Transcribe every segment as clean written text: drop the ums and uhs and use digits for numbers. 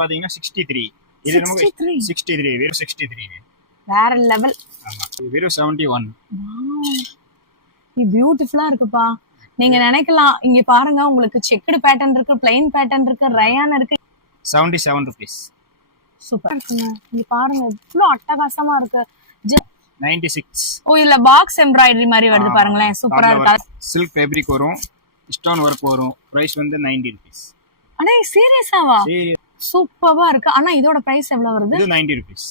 பாத்தீங்கன்னா 63. இது நமக்கு 63 வெறும் 63 வேற லெவல். ஆமா வெறும் 71. இது பியூட்டிஃபுல்லா இருக்குப்பா. நீங்க நினைக்கலாம் இங்க பாருங்க உங்களுக்கு செக்குடு பேட்டர்ன் இருக்கு, பிளைன் பேட்டர்ன் இருக்கு, ரயான் இருக்கு. 77 rupees. சூப்பர் இருக்குங்க. இங்க பாருங்க இவ்ளோ அட்டகாசமா இருக்கு. 96. ஓ இல்ல பாக்ஸ் எம்ப்ராய்டரி மாதிரி வருது பாருங்களேன், சூப்பரா இருக்கு. சில்க் ஃபேப்ரிக் வரும், ஸ்டோன் வர்க் வரும். பிரைஸ் வந்து 90 rupees. அடே சீரியஸாவா? சூப்பரா இருக்கு. ஆனா இதோட பிரைஸ் எவ்வளவு வருது? இது 90 rupees.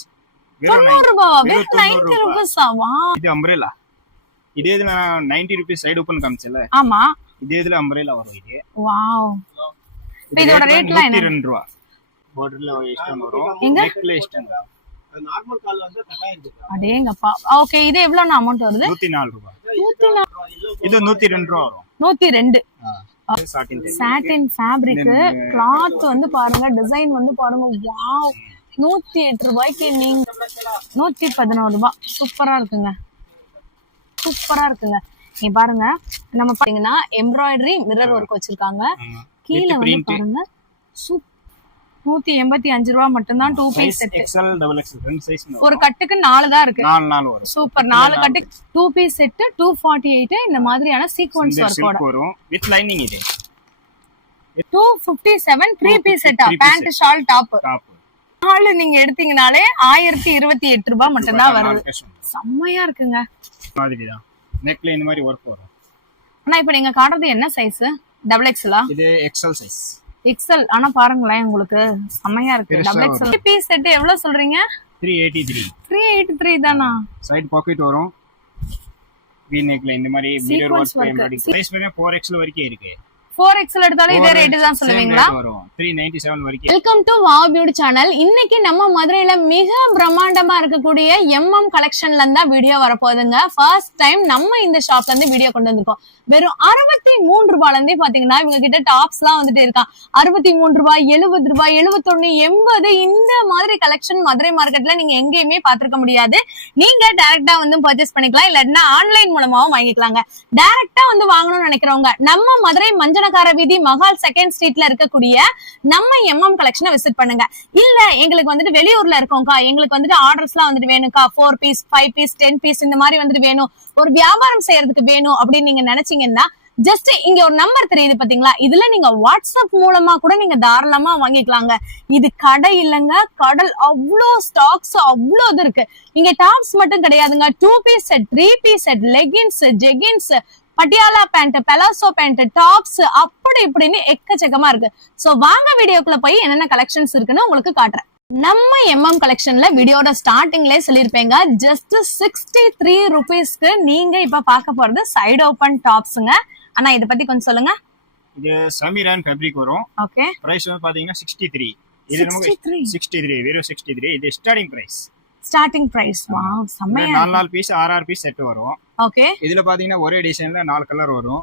90 ரூபாய். வெறும் 90 ரூபாய்ஸா? வா. இது அம்ப்ரெல்லா. இதே இதுல 90 rupees சைடு ஓபன் காமிச்சல. ஆமா. இதே இதுல அம்ப்ரெல்லா வரும் இது. வாவ். இதோட ரேட்லாம் என்ன? 102 ரூபாய். borderல ஸ்டோன் வரும், நெக்ல ஸ்டோன் வரும். அது நார்மல் கால் வந்து 1000 ரூபாய். அடேங்கப்பா. ஓகே இது எவ்வளவு அமௌண்ட் வருது? 104 ரூபாய். 104. இது 102 ரூபாய் வரும். 102. சாட்டின் ஃபேப்ரிக். கிளாத் வந்து பாருங்க, டிசைன் வந்து பாருங்க. வாவ். 108 ரூபாய்க்கு நீங்க 111 ரூபாய். சூப்பரா இருக்குங்க, சூப்பரா இருக்குங்க. நீங்க பாருங்க நம்ம பாத்தீங்கன்னா எம்ப்ராய்டரி மிரர் ஒர்க் வச்சிருக்காங்க. கீழே வந்து பாருங்க 185 ரூபாய் மட்டும் தான். 2 piece set. XL double XL ரெண்டு சைஸ். ஒரு கட்டுக்கு 4 தான் இருக்கு. 4 வரும். சூப்பர். 4 கட்டு 2 பீஸ் செட் 248. இந்த மாதிரியான சீக்வென்ஸ் வர்க்கோட வரும் வித் லைனிங். இது 257 3 பீஸ் செட்டா, பேண்ட் ஷால் டாப். நாலு நீங்க எடுத்தீங்கனாலே 1028 ரூபாய் மட்டும் தான் வருது. செம்மையா இருக்குங்க. மாதிரிதான் நெக்ல இந்த மாதிரி வர்க் வரும். ஆனா இப்போ நீங்க காட்டுறது என்ன சைஸ்? டபுள் எக்ஸ்எலா? இது XL சைஸ். எக்ஸ்எல். ஆனா பாருங்களேன் உங்களுக்கு செம்மையா இருக்கு. டபுள் எக்ஸ்எல் பீஸ் செட் எவ்வளவு சொல்றீங்க? 383. 383 தானா? சைடு பாக்கெட் வரும். வி நெக்ல இந்த மாதிரி மிரர் வர்க் எம்ப்ராய்டரி. சைஸ் வேற 4XL வரைக்கும் இருக்கு. 4XL எடுத்தாலும் இதே ரேட் தான் சொல்லுவீங்களா? 397 வரைக்கும். Welcome to wow beauty channel. இன்னைக்கு நம்ம மதுரையில மிக பிரம்மாண்டமா இருக்கக்கூடிய MM கலெக்ஷன்ல இருந்தா வீடியோ வரப்போகுதுங்க. ஃபர்ஸ்ட் டைம் நம்ம இந்த ஷாப்ல இருந்து வீடியோ கொண்டு வந்திருக்கோம். வெறும் 63 ரூபாயில இருந்தே பாத்தீங்கன்னா இவங்க கிட்ட டாப்ஸ் எல்லாம் வந்துட்டு இருக்கான். 63 ரூபாய், 70 ரூபாய், 71, 80 இந்த மாதிரி கலெக்ஷன் மதுரை மார்க்கெட்ல நீங்க எங்கேயுமே பாத்திருக்க முடியாது. நீங்க டைரக்டா வந்து பர்ச்சேஸ் பண்ணிக்கலாம், இல்லன்னா ஆன்லைன் மூலமாவும் வாங்கிக்கலாங்க. டைரக்டா வந்து வாங்கணும்னு நினைக்கிறவங்க நம்ம மதுரை மஞ்சனக்கார வீதி மகால் 2nd ஸ்ட்ரீட்ல இருக்கக்கூடிய நம்ம MM கலெக்ஷனை விசிட் பண்ணுங்க. இல்ல எங்களுக்கு வந்துட்டு வெளியூர்ல இருக்கோம்க்கா, எங்களுக்கு வந்துட்டு ஆர்டர்ஸ் எல்லாம் வந்துட்டு வேணும்க்கா, 4 பீஸ் 5 பீஸ் 10 பீஸ் இந்த மாதிரி வந்துட்டு வேணும், ஒரு வியாபாரம் செய்யறதுக்கு வேணும் அப்படின்னு நீங்க நினைச்சீங்கன்னா ஜஸ்ட் இங்க ஒரு நம்பர் தெரியுது பாத்தீங்களா, இதுல நீங்க வாட்ஸ்அப் மூலமா கூட நீங்க தாராளமா வாங்கிக்கலாங்க. இது கடை இல்லங்க, கடல். அவ்வளோ ஸ்டாக்ஸ் அவ்வளோ இது இருக்கு. இங்க டாப்ஸ் மட்டும் கிடையாதுங்க. 2 piece set, 3 piece set, leggings, jeggings, Patiala pant, palazzo pant, tops, அப்படி இப்படின்னு எக்கச்சக்கமா இருக்கு. சோ வாங்க வீடியோக்குள்ள போய் என்னென்ன கலெக்ஷன்ஸ் இருக்குன்னு உங்களுக்கு காட்டுறேன். நம்ம MM கலெக்ஷன்ல வீடியோட ஸ்டார்டிங்லயே சொல்லிருப்பேங்க, ஜஸ்ட் 63 ருபீஸ்க்கு நீங்க இப்ப பார்க்க போறது சைடு ஓபன் டாப்ஸ்ங்க. அண்ணா இத பத்தி கொஞ்சம் சொல்லுங்க. இது சமீரான் ஃபேப்ரிக் வரும். ஓகே. பிரைஸ் வந்து பாத்தீங்கன்னா 63. இது நமக்கு 63 வெறும் 63. இது starting price. Starting price. Wow செமையா. 4 பீஸ் 6 பீஸ் செட் வரும். ஓகே. இதுல பாத்தீங்கன்னா ஒரே டிசைன்ல 4 கலர் வரும்.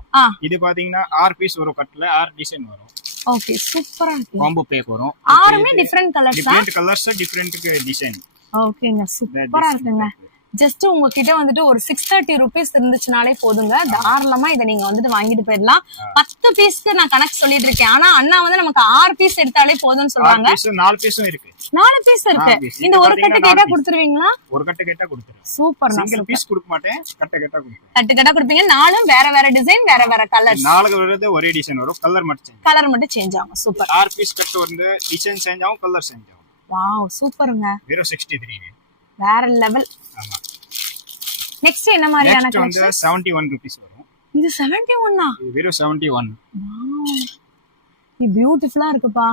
இது பாத்தீங்கன்னா 6 பீஸ் வரும், கட்ல 6 டிசைன் வரும். ஓகே சூப்பரா இருக்கு. காம்போ பேக் வரும். ஆறுமே different colours. Different colours, different design. ஓகேங்க சூப்பரா இருக்குங்க. ஜஸ்ட் உங்ககிட்ட வந்துட்டு ஒரு 630 ருபீஸ் இருந்துச்சுனாலே போதுங்க, தாராளமா இதை நீங்க வந்துட்டு வாங்கிட்டு போயிடலாம். 10 பீஸ்க்கு நான் கணக்கு சொல்லிட்டு இருக்கேன், ஆனா அண்ணா வந்து நமக்கு 6 பீஸ் எடுத்தாலே போதும்னு சொல்றாங்க. 4 பீஸும் இருக்கு. 4 பீஸ் இருக்கு. இந்த ஒரு கட்டு கேட்டா கொடுத்துருவீங்களா? ஒரு கட்டு கேட்டா கொடுத்துறேன். சூப்பர். சிங்கிள் பீஸ் கொடுக்க மாட்டேன், கட்டு கேட்டா கொடுப்பேன். கட்டு கேட்டா கொடுப்பீங்க. 4ம் வேற வேற டிசைன், வேற வேற கலர். 4 வருது ஒரே டிசைன் வரும், கலர் மட்டும் சேஞ்ச் ஆகும். சூப்பர். 6 பீஸ் கட்டு வந்து டிசைன் சேஞ்ச் ஆகும், கலர் சேஞ்ச் ஆகும். வாவ் சூப்பருங்க. வெறும் 63. வேற லெவல். ஆமா. நெக்ஸ்ட் என்ன மாதிரியான கலெக்ஷன்? 71 ரூபீஸ் வரும். இது 71 வெறும் 71. இது பியூட்டிஃபுல்லா இருக்குப்பா.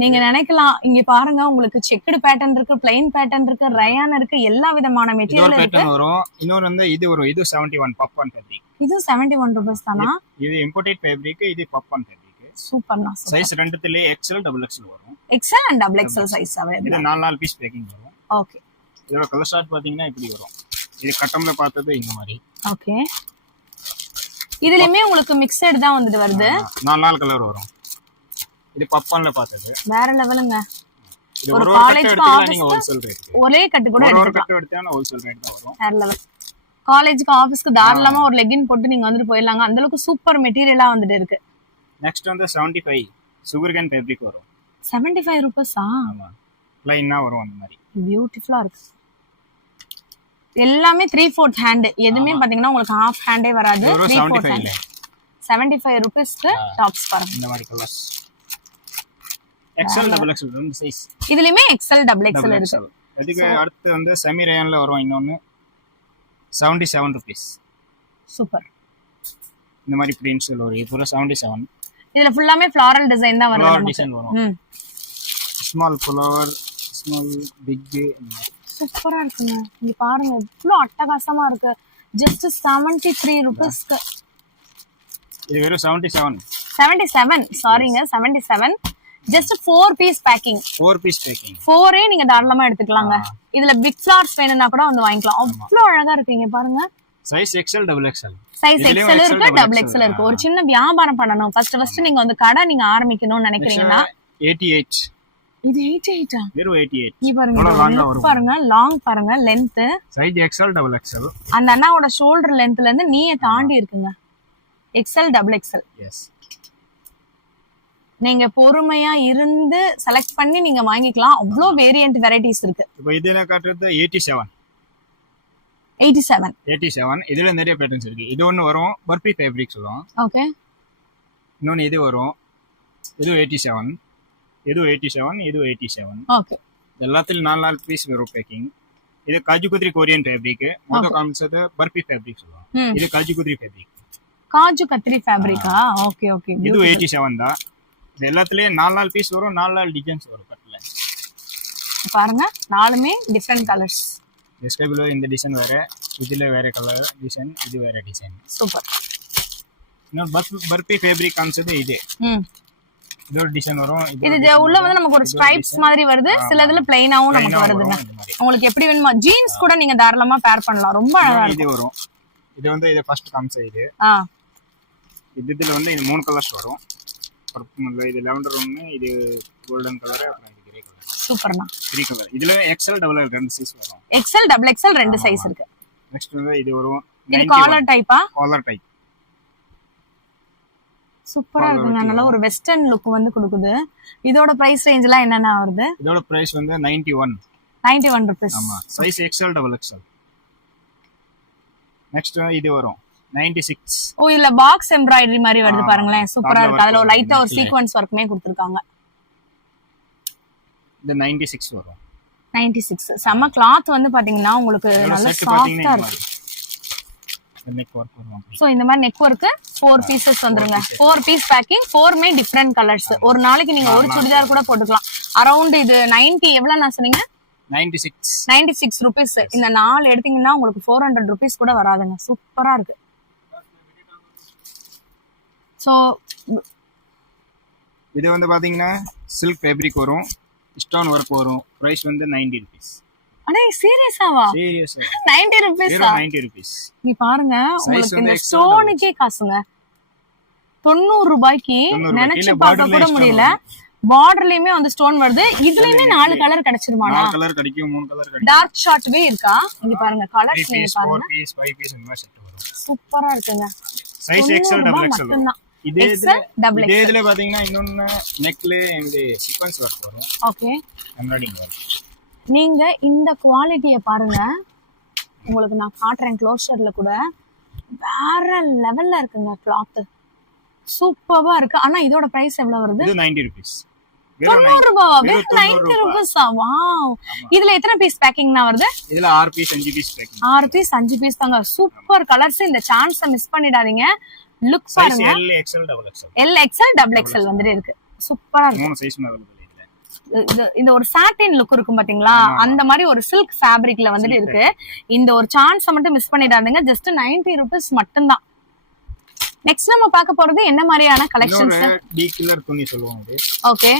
நீங்க நினைக்கலாம் இங்க பாருங்க உங்களுக்கு செக்குடு பேட்டர்ன் இருக்கு, பிளைன் பேட்டர்ன் இருக்கு, ரயான் இருக்கு, எல்லா விதமான மெட்டீரியல் இருக்கு. வரும். இன்னொரு வந்து இது வரும். இது 71 பப்பான் ஃபேப்ரிக். இது 71 ரூபீஸ் தானா? இது இம்போர்ட்டட் ஃபேப்ரிக், இது பப்பான் ஃபேப்ரிக். சூப்பர்னா. சைஸ் ரெண்டுத்திலே XL double XL வரும். XL and double XL size available. இது 4 பீஸ் பேக்கிங் வரும். ஓகே. இதோட கலர் ஸ்டார்ட் பாத்தீங்கன்னா இப்படி வரும். இது கட்டம்ல பார்த்தது இந்த மாதிரி. ஓகே. இதுலயுமே உங்களுக்கு மிக்ஸ்டு தான் வந்துட்டு வருது. 4 கலர் வரும். இது பப்பான்ல பார்த்தது வேற லெவலுங்க. இது ஒரு காலேஜ் ஆபீஸ்க்கு நீங்க ஹோல்சேல் ரேட். ஒரே கட்டு கூட எடுத்துக்கலாம். ஒரு கட்டு எடுத்தா ஹோல்சேல் ரேட் தான் வரும். வேற லெவல். காலேஜ்க்கு ஆபீஸ்க்கு தாராளமா ஒரு லெகின் போட்டு நீங்க வந்துட்டு போயிடலாங்க. அந்த அளவுக்கு சூப்பர் மெட்டீரியலா வந்துட்டு இருக்கு. நெக்ஸ்ட் வந்து 75 சுகர் கேன் ஃபேப்ரிக் வரும். 75 ரூபீஸா? ஆமா, லைனா வரும் அந்த மாதிரி. பியூட்டிஃபுல்லா இருக்கு. எல்லாமே 3/4 ஹேண்ட். எதுவுமே பாத்தீங்கன்னா உங்களுக்கு ஹாஃப் ஹேண்டே வராது. 3/4 ஹேண்ட். 75 ரூபீஸ்க்கு டாப்ஸ் பாருங்க. இந்த மாதிரி கலர்ஸ் XL டபுள் XL ரெண்டு சைஸ். இதுலயுமே XL டபுள் XL இருக்கு. அதுக்கு அடுத்து வந்து செமி ரயான்ல வரும் இன்னொன்னு 77 ரூபீஸ். சூப்பர். இந்த மாதிரி பிரிண்ட்ஸ்ல வரும். இது பூரா 77. இதுல ஃபுல்லாமே ஃப்ளாரல் டிசைன் தான் வருது. ஃப்ளாரல் டிசைன் வரும். Small flower, small big. சூப்பரா இருக்குங்க. இங்க பாருங்க இவ்ளோ அட்டகாசமா இருக்கு. ஜஸ்ட் 73 ரூபீஸ்க்கு. இது வெறும் 77 சாரிங்க 77. Just 4 piece packing. 4 piece packing. 4 நீங்க தாராளமா எடுத்துக்கலாங்க. இதுல பிக் ஃப்ளார்ஸ் வேணும்னா கூட வந்து வாங்கிக்கலாம். அவ்ளோ அழகா இருக்குங்க பாருங்க. Size XL double XL. Size XL இருக்கு, டபுள் XL இருக்கு. ஒரு சின்ன வியாபாரம் பண்ணனும். ஃபர்ஸ்ட் நீங்க வந்து கடை நீங்க ஆரம்பிக்கணும்னு நினைக்கிறீங்கன்னா 88. இது 88ஆ? வெறும் 88. இங்க பாருங்க, பாருங்க லாங் பாருங்க, length. Size XL double XL. அந்த அண்ணாவோட ஷோல்டர் லெந்த்ல இருந்து நீயே தாண்டி இருக்குங்க. XL double XL. எஸ். நீங்க பொறுமையா இருந்து செலக்ட் பண்ணி நீங்க வாங்கிக்கலாம். அவ்ளோ வேரியன்ட் வெரைட்டிஸ் இருக்கு. இப்போ இது என்ன காட்டுறது 87. 87. இதுல நிறைய பேட்டர்ன்ஸ் இருக்கு. இது ஒன்னு வரும் பர்பி ஃபேப்ரிக் சொல்லுவோம். ஓகே. இன்னொன்னு இது வரும். இது 87. இது 87. இது 87. ஓகே. எல்லாத்துலயும் 4 பீஸ் வரும் பேக்கிங். இது காஜு குத்ரி கொரியன் ஃபேப்ரிக். மொத காமிச்சது பர்பி ஃபேப்ரிக் சொல்லுவோம். இது காஜு குத்ரி ஃபேப்ரிக். காஜு கத்ரி ஃபேப்ரிக்கா? Okay okay. இது 87 தான். இது எல்லாத்துலயும் 4 பீஸ் வரும். 4 டிசைன்ஸ் வரும் கட்ல. பாருங்க நாலுமே டிஃபரண்ட் கலர்ஸ். எஸ்கேபிளோ இந்த டிசைன் வேற, இதுல வேற கலர் டிசைன், இது வேற டிசைன். சூப்பர். இன்னொரு பர்பி ஃபேப்ரிக் காமிச்சது இது. இது ஒரு டிசைன் வரும். இது உள்ள வந்து நமக்கு ஒரு ஸ்ட்ரைப்ஸ் மாதிரி வருது. சில இதுல பிளைனாவும் நமக்கு வருதுங்க. உங்களுக்கு எப்படி வேணுமா ஜீன்ஸ் கூட நீங்க தாராளமா பேர் பண்ணலாம். ரொம்ப அழகா இது வரும். இது வந்து இது ஃபர்ஸ்ட் காமிச்ச இது. இதுல வந்து இது 3 கலர்ஸ் வரும். பர்பிள், இது லாவெண்டர் ஒன்னு, இது கோல்டன் கலர், அப்புறம் இது கிரே கலர். சூப்பர்ண்ணா. 3 கலர். இதுல XL டபுள் XL ரெண்டு சைஸ் வரும். XL டபுள் XL ரெண்டு சைஸ் இருக்கு. நெக்ஸ்ட் வந்து இது வரும். இது காலர் டைப்பா? Collar type. சூப்பரா இருக்குங்க. நல்ல ஒரு வெஸ்டர்ன் லுக் வந்து கொடுக்குது. இதோட பிரைஸ் ரேஞ்ச்லாம் என்னன்னா வருது? இதோட பிரைஸ் வந்து 91 ரூபீஸ். ஆமா. Size XL double XL. Next இது வரும் 96. ஓ இல்ல பாக்ஸ் எம்ப்ராய்டரி மாதிரி வருது பாருங்களேன். சூப்பரா இருக்கு. அதுல ஒரு லைட்டா ஒரு சீக்வென்ஸ் வர்க்குமே கொடுத்திருக்காங்க. இது 96 வரும். 96. சம கிளாத் வந்து பாத்தீங்கன்னா உங்களுக்கு நல்ல சாஃப்ட்டா இருக்கு. நெக் வர்க் வரும். சோ இந்த மாதிரி நெக் வர்க் 4 பீசஸ் வந்துருங்க. 4 பீஸ் பேக்கிங். 4மே டிஃபரண்ட் கலர்ஸ். ஒரு நாளைக்கு நீங்க ஒரு சுடிதார் கூட போட்டுக்கலாம். அரௌண்ட் இது 90 எவ்வளவு நான் சொன்னீங்க? 96 ரூபீஸ். இந்த 4 எடுத்தீங்கன்னா உங்களுக்கு 400 ரூபீஸ் கூட வராதுங்க. சூப்பரா இருக்கு. சோ இது வந்து பாத்தீங்கன்னா சில்க் ஃபேப்ரிக் வரும், ஸ்டோன் வர்க் வரும். பிரைஸ் வந்து 90 ரூபீஸ். அடே சீரியஸாவா? சீரியஸா 90 ரூபீஸா? 90 ரூபீஸ். நீ பாருங்க உங்களுக்கு இந்த ஸ்டோனுக்கே காசுங்க. 90 ரூபாய்க்கு நினைச்சு பார்க்க கூட முடியல. பார்டர்லயுமே வந்து ஸ்டோன் வருது. இதுலயுமே 4 கலர் கிடைச்சிருமானா? 4 கலர் கிடைக்கும், 3 கலர் கிடைக்கும். டார்க் ஷார்ட்வே இருக்கா? இங்க பாருங்க கலர்ஸ் நீங்க பாருங்க. 4 பீஸ் 5 பீஸ் இந்த மாதிரி செட் வரும். சூப்பரா இருக்குங்க. Size XL double XL. இதே டபுள் இதே இதுல பாத்தீங்கன்னா இன்னொன்னு நெக்ல இந்த சீக்வென்ஸ் வர்க் வரும். ஓகே. Embroidery work. நீங்க இந்த குவாலிட்டியை பாருங்க. உங்களுக்கு நான் காட்டுறேன் க்ளோஷர்ல கூட. வேற லெவல்ல இருக்குங்க கிளாத். சூப்பரா இருக்கு. ஆனா இதோட பிரைஸ் எவ்வளவு வருது? இது 90 ரூபீஸ். 90 ரூபாயா? 90 ரூபாயா? வாவ். இதுல எத்தனை பீஸ் பேக்கிங்னா வருது? இதுல 6 piece 5 piece packing. 6 piece 5 piece தாங்க. Super colours. இந்த சான்ஸை மிஸ் பண்ணிடாதீங்க. லுக் பாருங்க. L XL double XL. L XL double XL வந்துட்டு இருக்கு. சூப்பரா இருக்கு. 3 சைஸ் அவைலபிள் இதுல. இந்த ஒரு சாட்டின் லுக் இருக்கும் பாத்தீங்களா? அந்த மாதிரி ஒரு சில்க் ஃபேப்ரிக்ல வந்துட்டு இருக்கு. இந்த ஒரு சான்ஸை மட்டும் மிஸ் பண்ணிடாதீங்க. ஜஸ்ட் 90 ரூபீஸ் மட்டும் தான். நெக்ஸ்ட் நம்ம பார்க்க போறது என்ன மாதிரியான கலெக்ஷன்ஸ்? டி கில்லர் துணி சொல்லுவாங்க. ஓகே.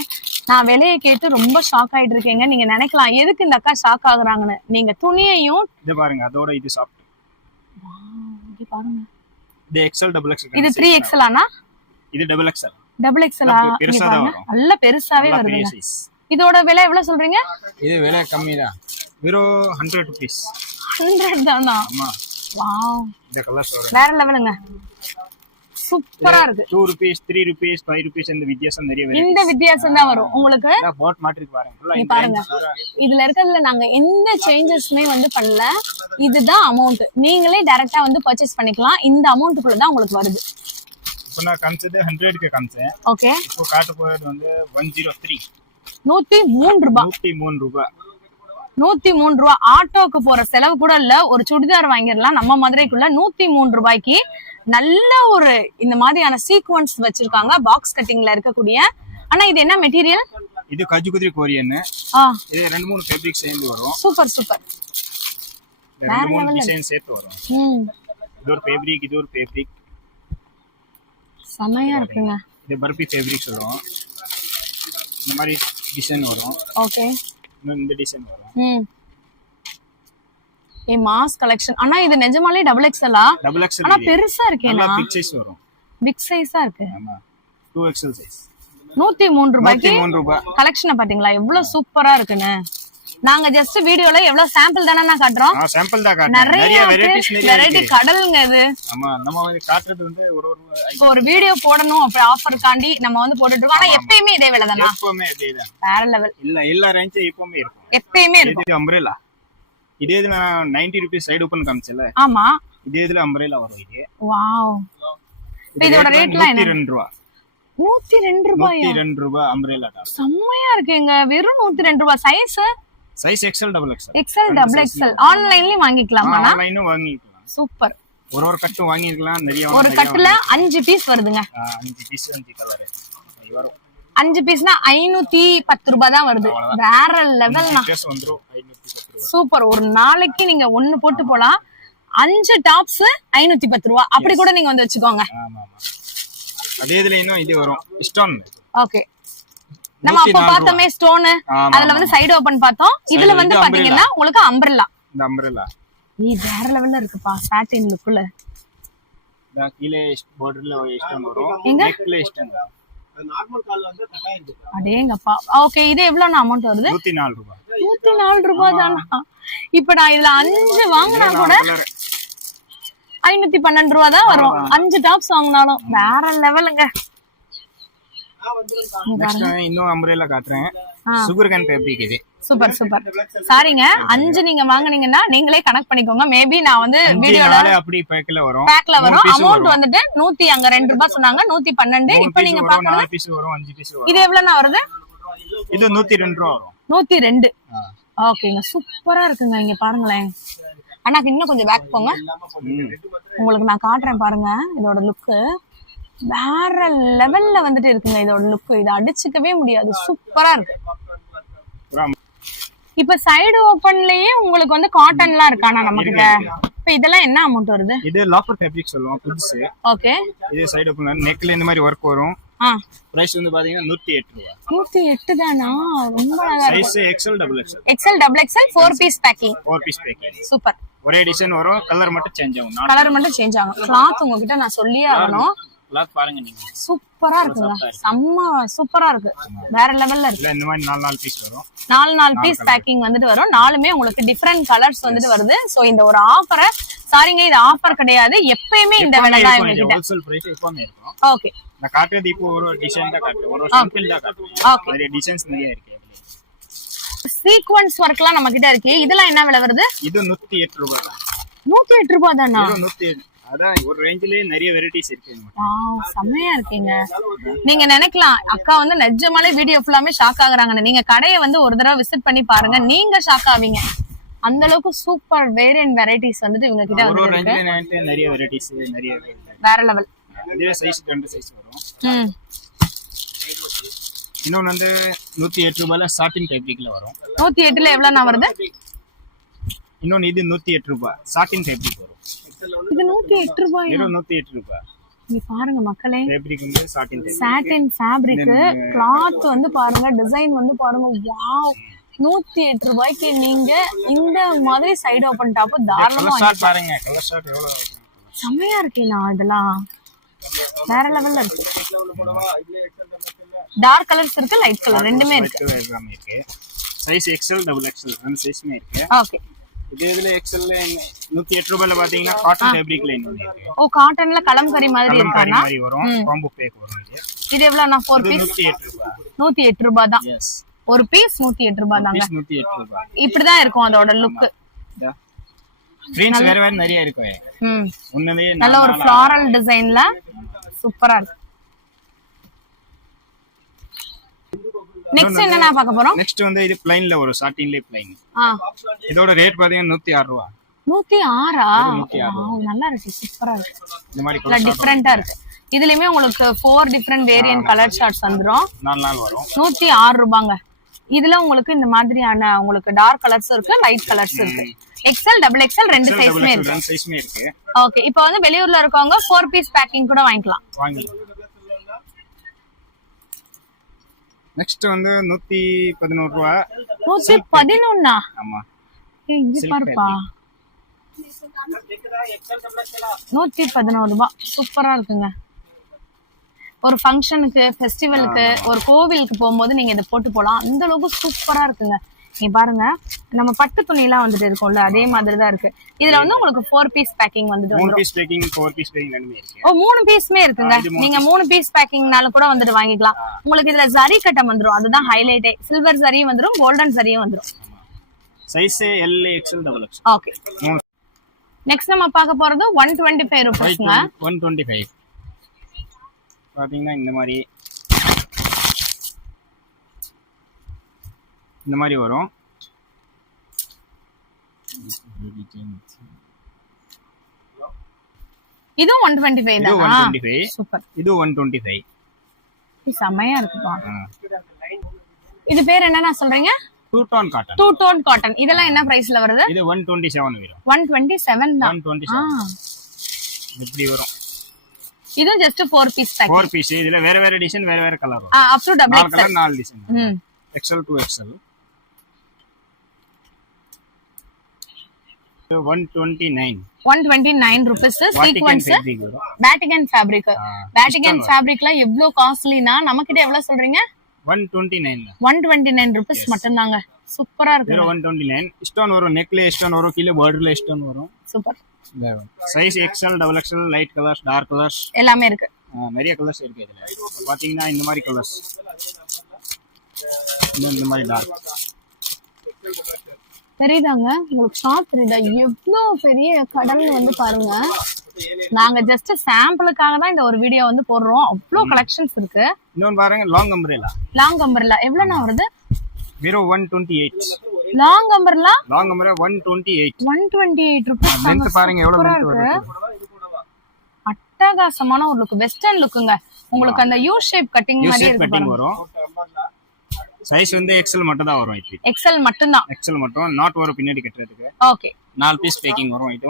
நான் விலையை கேட்டு ரொம்ப ஷாக் ஆயிட்டு இருக்கேங்க. நீங்க நினைக்கலாம் எதுக்கு இந்த அக்கா ஷாக் ஆகுறாங்கன்னு. நீங்க துணியையும் இது பாருங்க. அதோட இது சாஃப்ட். இது பாருங்க. இது XL டபுள் XL. இது 3XL ஆனா? இது டபுள் XL. டபுள் XL ஆ? பெருசா தான் வரும். நல்ல பெருசாவே வருதுங்க. இதோட விலை எவ்வளவு சொல்றீங்க? இது விலை கம்மி தான். வெறும் 100 ரூபீஸ். 100 தானா? ஆமா. வாவ். இந்த கலர்ஸ் வரும். வேற லெவலுங்க. சூப்பரா இருக்கு. 2 rupees 3 rupees 5 rupees இந்த வித்தியாசம் நிறைய வரும். இந்த வித்தியாசம் தான் வரும் உங்களுக்கு. போட் மாட்டிருக்கு பாருங்க. நீ பாருங்க, இதுல இருக்கிறதுல நாங்க எந்த சேஞ்சஸ்மே வந்து பண்ணல. இதுதான் அமௌண்ட். நீங்களே டைரக்டா வந்து பர்ச்சேஸ் பண்ணிக்கலாம். இந்த அமௌண்ட்டுக்குள்ள தான் உங்களுக்கு வருது. இப்போ நான் காமிச்சது 100 க்கு காமிச்சேன். ஓகே, இப்போ காட்ட போறது வந்து 103 103 ரூபாய். 103 ரூபாய். 103 ரூபாய். ஆட்டோக்கு போற செலவு கூட இல்ல. ஒரு சுடிதார் வாங்கிடலாம் நம்ம மதுரைக்குள்ள. 103 ரூபாய்க்கு நல்ல ஒரு இந்த மாதிரியான சீக்வன்ஸ் வச்சிருக்காங்க, பாக்ஸ் கட்டிங்ல இருக்கக்கூடிய. ஆனா இது என்ன மெட்டீரியல்? இது கஜுகுதிரி கொரியன். இது 2-3 ஃபேப்ரிக் சேர்ந்து வரும். Super super. 2-3 டிசைன் சேர்த்து வரும். இது ஒரு ஃபேப்ரிக், இது ஒரு ஃபேப்ரிக். செமையா இருக்குங்க. இது பர்பி ஃபேப்ரிக்ஸ் வரும். இந்த மாதிரி டிசைன் வரும். ஓகே, இந்த டிசைன் வரும். ஏ மாஸ் கலெக்ஷன். ஆனா இது நிஜமாலே டபுள் எக்ஸ்எல். Double XL. ஆனா பெருசா இருக்கேனா? நல்லா பிக் சைஸ் வரும். பிக் சைஸா இருக்கு. ஆமா, 2XL சைஸ். 103 ரூபாய்க்கு 103 ரூபாய். கலெக்ஷன் பாத்தீங்களா எவ்வளவு சூப்பரா இருக்குன்னு. நாங்க ஜஸ்ட் வீடியோல எவ்வளவு சாம்பிள் தானே நான் காட்டுறோம். சாம்பிள் தான் காட்டுறோம். நிறைய வெரைட்டி கடல்ங்க இது. ஆமா, நம்ம வந்து காட்டுறது வந்து ஒரு வீடியோ போடணும் அப்படி ஆஃபர்காண்டி நம்ம வந்து போட்டுட்டு இருக்கோம். ஆனா எப்பயுமே இதே விலை தானா? எப்பவுமே இதேதான். வேற லெவல். இல்ல ரேஞ்ச் எப்பவுமே இருக்கும். எப்பயுமே இருக்கும். இது அம்ப்ரெல்லா. இதே இதுல 90 ரூபீஸ் சைடு ஓபன் காமிச்சல. ஆமா, இதே இதுல அம்ப்ரெல்லா வரும். இது வாவ். இதோட ரேட்லாம் என்ன? 102 ரூபாய். 102 ரூபாயா? 102 ரூபாய் அம்ப்ரெல்லா டாப். செம்மையா இருக்குங்க. வெறும் 102 ரூபாய். Size XL double XL. XL double XL. ஆன்லைன்லயும் வாங்கிக்கலாமா? ஆன்லைனும் வாங்கிக்கலாம். சூப்பர். ஒரு கட்டு வாங்கிக்கலாம். நிறைய ஒரு கட்டுல 5 பீஸ் வருதுங்க. 5 பீஸ் 5 கலர் வரும். 5 பீஸ்னா 510 ரூபாய் தான் வருது. வேற லெவல்னா. சூப்பர். ஒரு நாளைக்கு நீங்க ஒன்னு போட்டு போலாம். 5 டாப்ஸ் 510 ரூபாய். அப்படி கூட நீங்க வந்து வச்சுக்கோங்க. அதே இதுல இன்னும் இது வரும். ஸ்டோன். ஓகே, நம்ம அப்ப பார்த்தோமே ஸ்டோன். அதுல வந்து சைடு ஓபன் பார்த்தோம். இதுல வந்து பாத்தீங்கன்னா உங்களுக்கு அம்ப்ரெல்லா. இந்த அம்ப்ரெல்லா வேற லெவல்ல இருக்குப்பா. சாட்டின் லுக்ல. கீழே பார்டர்ல ஸ்டோன் வரும். நெக்ல ஸ்டோன் வரும். நார்மல் கால் வந்து கட்டாயம் இருக்கு. அடேங்கப்பா. ஓகே, இது எவ்வளவு அமௌண்ட் வருது? 104 ரூபாய். 104 ரூபாய் தானா? இப்ப நான் இதுல 5 வாங்கினா கூட 512 ரூபாய் தான் வரும். 5 டாப்ஸ் வாங்கினாலும் வேற லெவலுங்க. இன்னும் அம்ப்ரெல்லா காட்டுறேன். சுகர் கேன் ஃபேப்ரிக் இது. Super super. சாரிங்க, 5 நீங்க வாங்குனீங்கன்னா நீங்களே கனெக்ட் பண்ணிக்கோங்க. மேபி நான் வந்து வீடியோல அப்படி பேக்ல வரும். அமௌண்ட் வந்துட்டு 100 அங்க 2 ரூபாய் சொன்னாங்க. 112. இப்போ நீங்க பாக்குறது 4 பீஸ் வரும், 5 பீஸ் வரும். இது எவ்வளவுனா வருது? இது 102 ரூபாய் வரும். 102. ஓகேங்க, சூப்பரா இருக்குங்க. இங்க பாருங்களேன். ஆனா இன்னும் கொஞ்சம் பேக் போங்க. உங்களுக்கு நான் காட்டுறேன் பாருங்க. இதோட லுக் வேற லெவல்ல வந்துட்டு இருக்குங்க. இதோட லுக் இத அடிச்சுக்கவே முடியாது. சூப்பரா இருக்கு. இப்ப சைடு ஓபன்லயே உங்களுக்கு வந்து காட்டன்லாம் இருக்கானா நம்ம கிட்ட? இப்ப இதெல்லாம் என்ன அமௌண்ட் வருது? இது லாஃபர் ஃபேப்ரிக் சொல்லுவோம், புதுசு. ஓகே, இது சைடு ஓபன்ல நெக்ல இந்த மாதிரி வர்க் வரும். பிரைஸ் வந்து பாத்தீங்கன்னா 108 ரூபாய். 108 தானா? ரொம்ப நல்லா இருக்கு. Size XL double XL. XL double XL 4 piece packing. 4 piece packing. Super. ஒரே டிசைன் வரும், கலர் மட்டும் சேஞ்ச் ஆகும். கலர் மட்டும் சேஞ்ச் ஆகும். கிளாத் உங்ககிட்ட நான் சொல்லியே ஆகணும். கிளாத் பாருங்க நீங்க. சூப்பரா இருக்குங்க. செம்ம சூப்பரா இருக்கு. வேற லெவல்ல இருக்கு. இந்த மாதிரி 4 பீஸ் வரும். 4 பீஸ் பேக்கிங் வந்துட்டு வரும். 4மே உங்களுக்கு டிஃபரண்ட் கலர்ஸ் வந்துட்டு வருது. சோ இந்த ஒரு ஆஃபரை, சாரிங்க இது ஆஃபர் கிடையாது, எப்பயுமே இந்த விலை தான் இவங்க ஹோல்சேல் பிரைஸ் எப்பவுமே இருக்கும். ஓகே, நான் காட்டுறது இப்போ ஒரு டிசைன் தான் காட்டுறேன். ஒரு சாம்பிள் தான் காட்டுறேன். நிறைய டிசைன்ஸ் நிறைய இருக்கு. சீக்வென்ஸ் வர்க்லாம் நம்ம கிட்ட இருக்கு. இதெல்லாம் என்ன விலை வருது? இது 108 ரூபாய். 108 ரூபாய் தானா? 108. அதான் ஒரு ரேஞ்சிலே நிறைய வெரைட்டிஸ் இருக்கு. வாவ், செமையா இருக்கீங்க. நீங்க நினைக்கலாம் அக்கா வந்து நிஜமாலே வீடியோ ஃபுல்லாமே ஷாக் ஆகுறாங்கன்னு. நீங்க கடையை வந்து ஒரு தடவை விசிட் பண்ணி பாருங்க, நீங்க ஷாக் ஆவீங்க. அந்த அளவுக்கு சூப்பர் வேரியன்ட் வெரைட்டிஸ் வந்துட்டு இவங்க கிட்ட வந்து இருக்கு. நிறைய வெரைட்டிஸ் நிறைய வேற லெவல். அதுவே சைஸ் 2 சைஸ் வரும். இன்னொன்னு வந்து 108 ரூபாய்ல சாட்டின் ஃபேப்ரிக்ல வரும். 108ல எவ்வளவு வருது? இன்னொன்னு இது 108 ரூபாய் சாட்டின் ஃபேப்ரிக் வரும். இது 108 ரூபாய். 108 ரூபாய். நீ பாருங்க மக்களே, ஃபேப்ரிக் வந்து சாட்டின் ஃபேப்ரிக். கிளாத் வந்து பாருங்க, டிசைன் வந்து பாருங்க. வாவ், 108 ரூபாய்க்கு நீங்க இந்த மாதிரி சைடு ஓபன் டாப் தாராளமா பாருங்க. கலர் ஷாட் எவ்வளவு செமையா இருக்கேனா? இதெல்லாம் வேற லெவல்ல இருக்கு. டார்க் கலர்ஸ் இருக்கு, லைட் கலர் ரெண்டுமே இருக்கு. சைஸ் XL டபுள் XL ரெண்டு சைஸ்மே இருக்கு. ஓகே, இதுல எக்ஸ்எல் 108 ரூபாயில பாத்தீங்கன்னா காட்டன் ஃபேப்ரிக்ல இன்னொன்னு இருக்கு. ஓ காட்டன்ல கலம்கரி மாதிரி இருக்கானா? மாதிரி வரும், காம்போ பேக் வரும் இது. இது எவ்வளவுனா 4 பீஸ்? 108 ரூபாய். 108 ரூபாய் தான். எஸ். ஒரு பீஸ் 108 ரூபாய் தாங்க. 108 ரூபாய். இப்படி தான் இருக்கும் அதோட லுக். பிரிண்ட்ஸ் வேற வேற நிறைய இருக்கு. ஒண்ணே நல்ல ஒரு ஃப்ளாரல் டிசைன்ல சூப்பரா இருக்கு. நெக்ஸ்ட் என்ன பார்க்க போறோம்? நெக்ஸ்ட் வந்து இது பிளைன்ல ஒரு சாட்டின்ல பிளைன். இதோட ரேட் பாத்தீங்கன்னா 106 ரூபாய். 106 நல்லா இருக்கு, சூப்பரா இருக்கு. இந்த மாதிரி டிஃபரெண்டா இருக்கு. இதுலயுமே உங்களுக்கு 4 டிஃபரெண்ட் வேரியன்ட் கலர் ஷார்ட்ஸ் வந்துரும். 4 நாள் வரும். 106 ரூபாங்க. இதுல உங்களுக்கு இந்த மாதிரியான உங்களுக்கு டார்க் கலர்ஸ் இருக்கு, லைட் கலர்ஸ் இருக்கு. எக்ஸ்எல் டபுள் எக்ஸ்எல் ரெண்டு சைஸ்மே இருக்கு. ஓகே, இப்போ வந்து வெளியூர்ல இருக்கவங்க 4 பீஸ் பேக்கிங் கூட வாங்கிக்கலாம். நெக்ஸ்ட் வந்து 111 ரூபாய். 111? ஆமா. இங்க பாருப்பா, 111 ரூபாய். சூப்பரா இருக்குங்க. ஒரு ஃபங்க்ஷனுக்கு, ஃபெஸ்டிவலுக்கு, ஒரு கோவிலுக்கு போகும்போது நீங்க இதை போட்டு போலாம். அந்த அளவுக்கு சூப்பரா இருக்குங்க. நீங்க பாருங்க, நம்ம பட்டு துணி எல்லாம் வந்துட்டு இருக்கும்ல, அதே மாதிரி தான் இருக்கு. இதுல வந்து உங்களுக்கு 4 பீஸ் பேக்கிங் வந்துட்டு 3 பீஸ் பேக்கிங் 4 பீஸ் பேக்கிங் ரெண்டுமே இருக்கு. ஓ 3 பீஸ்மே இருக்குங்க. நீங்க 3 பீஸ் பேக்கிங்னால கூட வந்துட்டு வாங்கிக்கலாம். உங்களுக்கு இதுல ஜரி கட்டம் வந்துரும், அதுதான் ஹைலைட்டே. சில்வர் ஜரியும் வந்துரும், கோல்டன் ஜரியும் வந்துரும். Size L XL double XL. Okay. Next நம்ம பார்க்க போறது 125 ரூபாய்ங்க. 125 பாத்தீங்கன்னா இந்த மாதிரி வரும். இது 125 தான். 125. சூப்பர். இது 125. இது செமையா இருக்குப்பா. இது பேர் என்னன்னா சொல்றீங்க? Two tone cotton. Two tone cotton. இதெல்லாம் என்ன பிரைஸ்ல வருது? இது 127 வரும். 127 தான். 127 இப்படி வரும். இது ஜஸ்ட் 4 பீஸ் பேக்கிங். 4 பீஸ். இதுல வேற வேற டிசைன், வேற வேற கலர் வரும். Up to double XL. 4 design. XL to XL. 129 rupees. Sequence Vatican fabric. Vatican ஃபேப்ரிக்ல எவ்வளவு காஸ்ட்லினா நமக்கிட்ட எவ்வளவு சொல்றீங்க? 129 rupees மட்டும் தாங்க. சூப்பரா இருக்கு. 129. ஸ்டோன் வரும், நெக்ல ஸ்டோன் வரும், கீழ பார்டர்ல ஸ்டோன் வரும். Super. Size XL double XL, light colours, dark colours எல்லாமே இருக்கு. நிறைய கலர்ஸ் இருக்கு இதுல. பாத்தீங்கன்னா இந்த மாதிரி கலர்ஸ், இந்த மாதிரி டார்க் தெரியுதாங்க உங்களுக்கு? ஷாப் தெரியுதா? எவ்வளவு பெரிய கடல் வந்து பாருங்க. நாங்க ஜஸ்ட் சாம்பிளுக்காக தான் இந்த ஒரு வீடியோ வந்து போடுறோம். அவ்வளவு கலெக்ஷன்ஸ் இருக்கு. இன்னொன்னு பாருங்க, லாங் அம்பரேலா. லாங் அம்பரேலா எவ்வளவுனா வருது? 128. லாங் அம்பரேலா 128 ரூபாய். லெந்த் பாருங்க எவ்வளவு லெந்த் வருது. அட்டகாசமான ஒரு லுக், வெஸ்டர்ன் லுக்குங்க. உங்களுக்கு அந்த யூ ஷேப் கட்டிங் மாதிரி இருக்கு பாருங்க. வரும். சைஸ் வந்து XL மட்டும் தான் வரும். இது XL மட்டும் தான். XL மட்டும், நாட் வரும் பின்னாடி கட்டறதுக்கு. ஓகே. 4 பீஸ் பேக்கிங் வரும். இது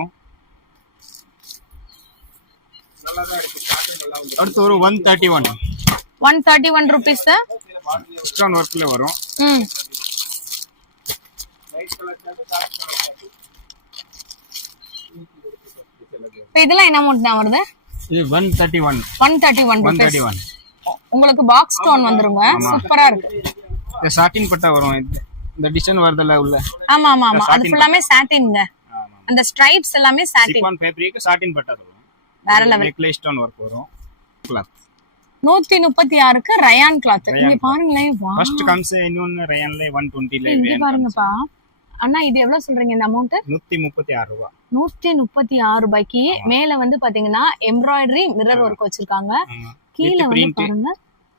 அடுத்து ஒரு 131 rupees. ஸ்டோன் வர்க்ல வரும். இதெல்லாம் என்ன அமௌண்ட் தான் வருது? இது 131 rupees. உங்களுக்கு பாக்ஸ் ஸ்டோன் வந்துருங்க. சூப்பரா இருக்கு. இந்த சாட்டின் பட்டா வரும். இந்த டிசைன் வரதுல உள்ள. ஆமா ஆமா ஆமா, அது ஃபுல்லாமே சாட்டின்ங்க. அந்த ஸ்ட்ரைப்ஸ் எல்லாமே சாட்டின். சிஃபான் ஃபேப்ரிக் சாட்டின் பட்டா வரும். வேற லெவல். நெக்ல ஸ்டோன் வர்க் வரும். கிளாத் 136 க்கு ரயான் கிளாத். இங்க பாருங்களேன். வா, ஃபர்ஸ்ட் கம்ஸ் இன்னொன்னு ரயான்ல 120 ல இங்க பாருங்கப்பா. அண்ணா இது எவ்வளவு சொல்றீங்க இந்த அமௌண்ட்? 136 ரூபாய். 136 ரூபாய்க்கு மேல வந்து பாத்தீங்கன்னா எம்ப்ராய்டரி மிரர் ஒர்க் வச்சிருக்காங்க. கீழ வந்து பாருங்க,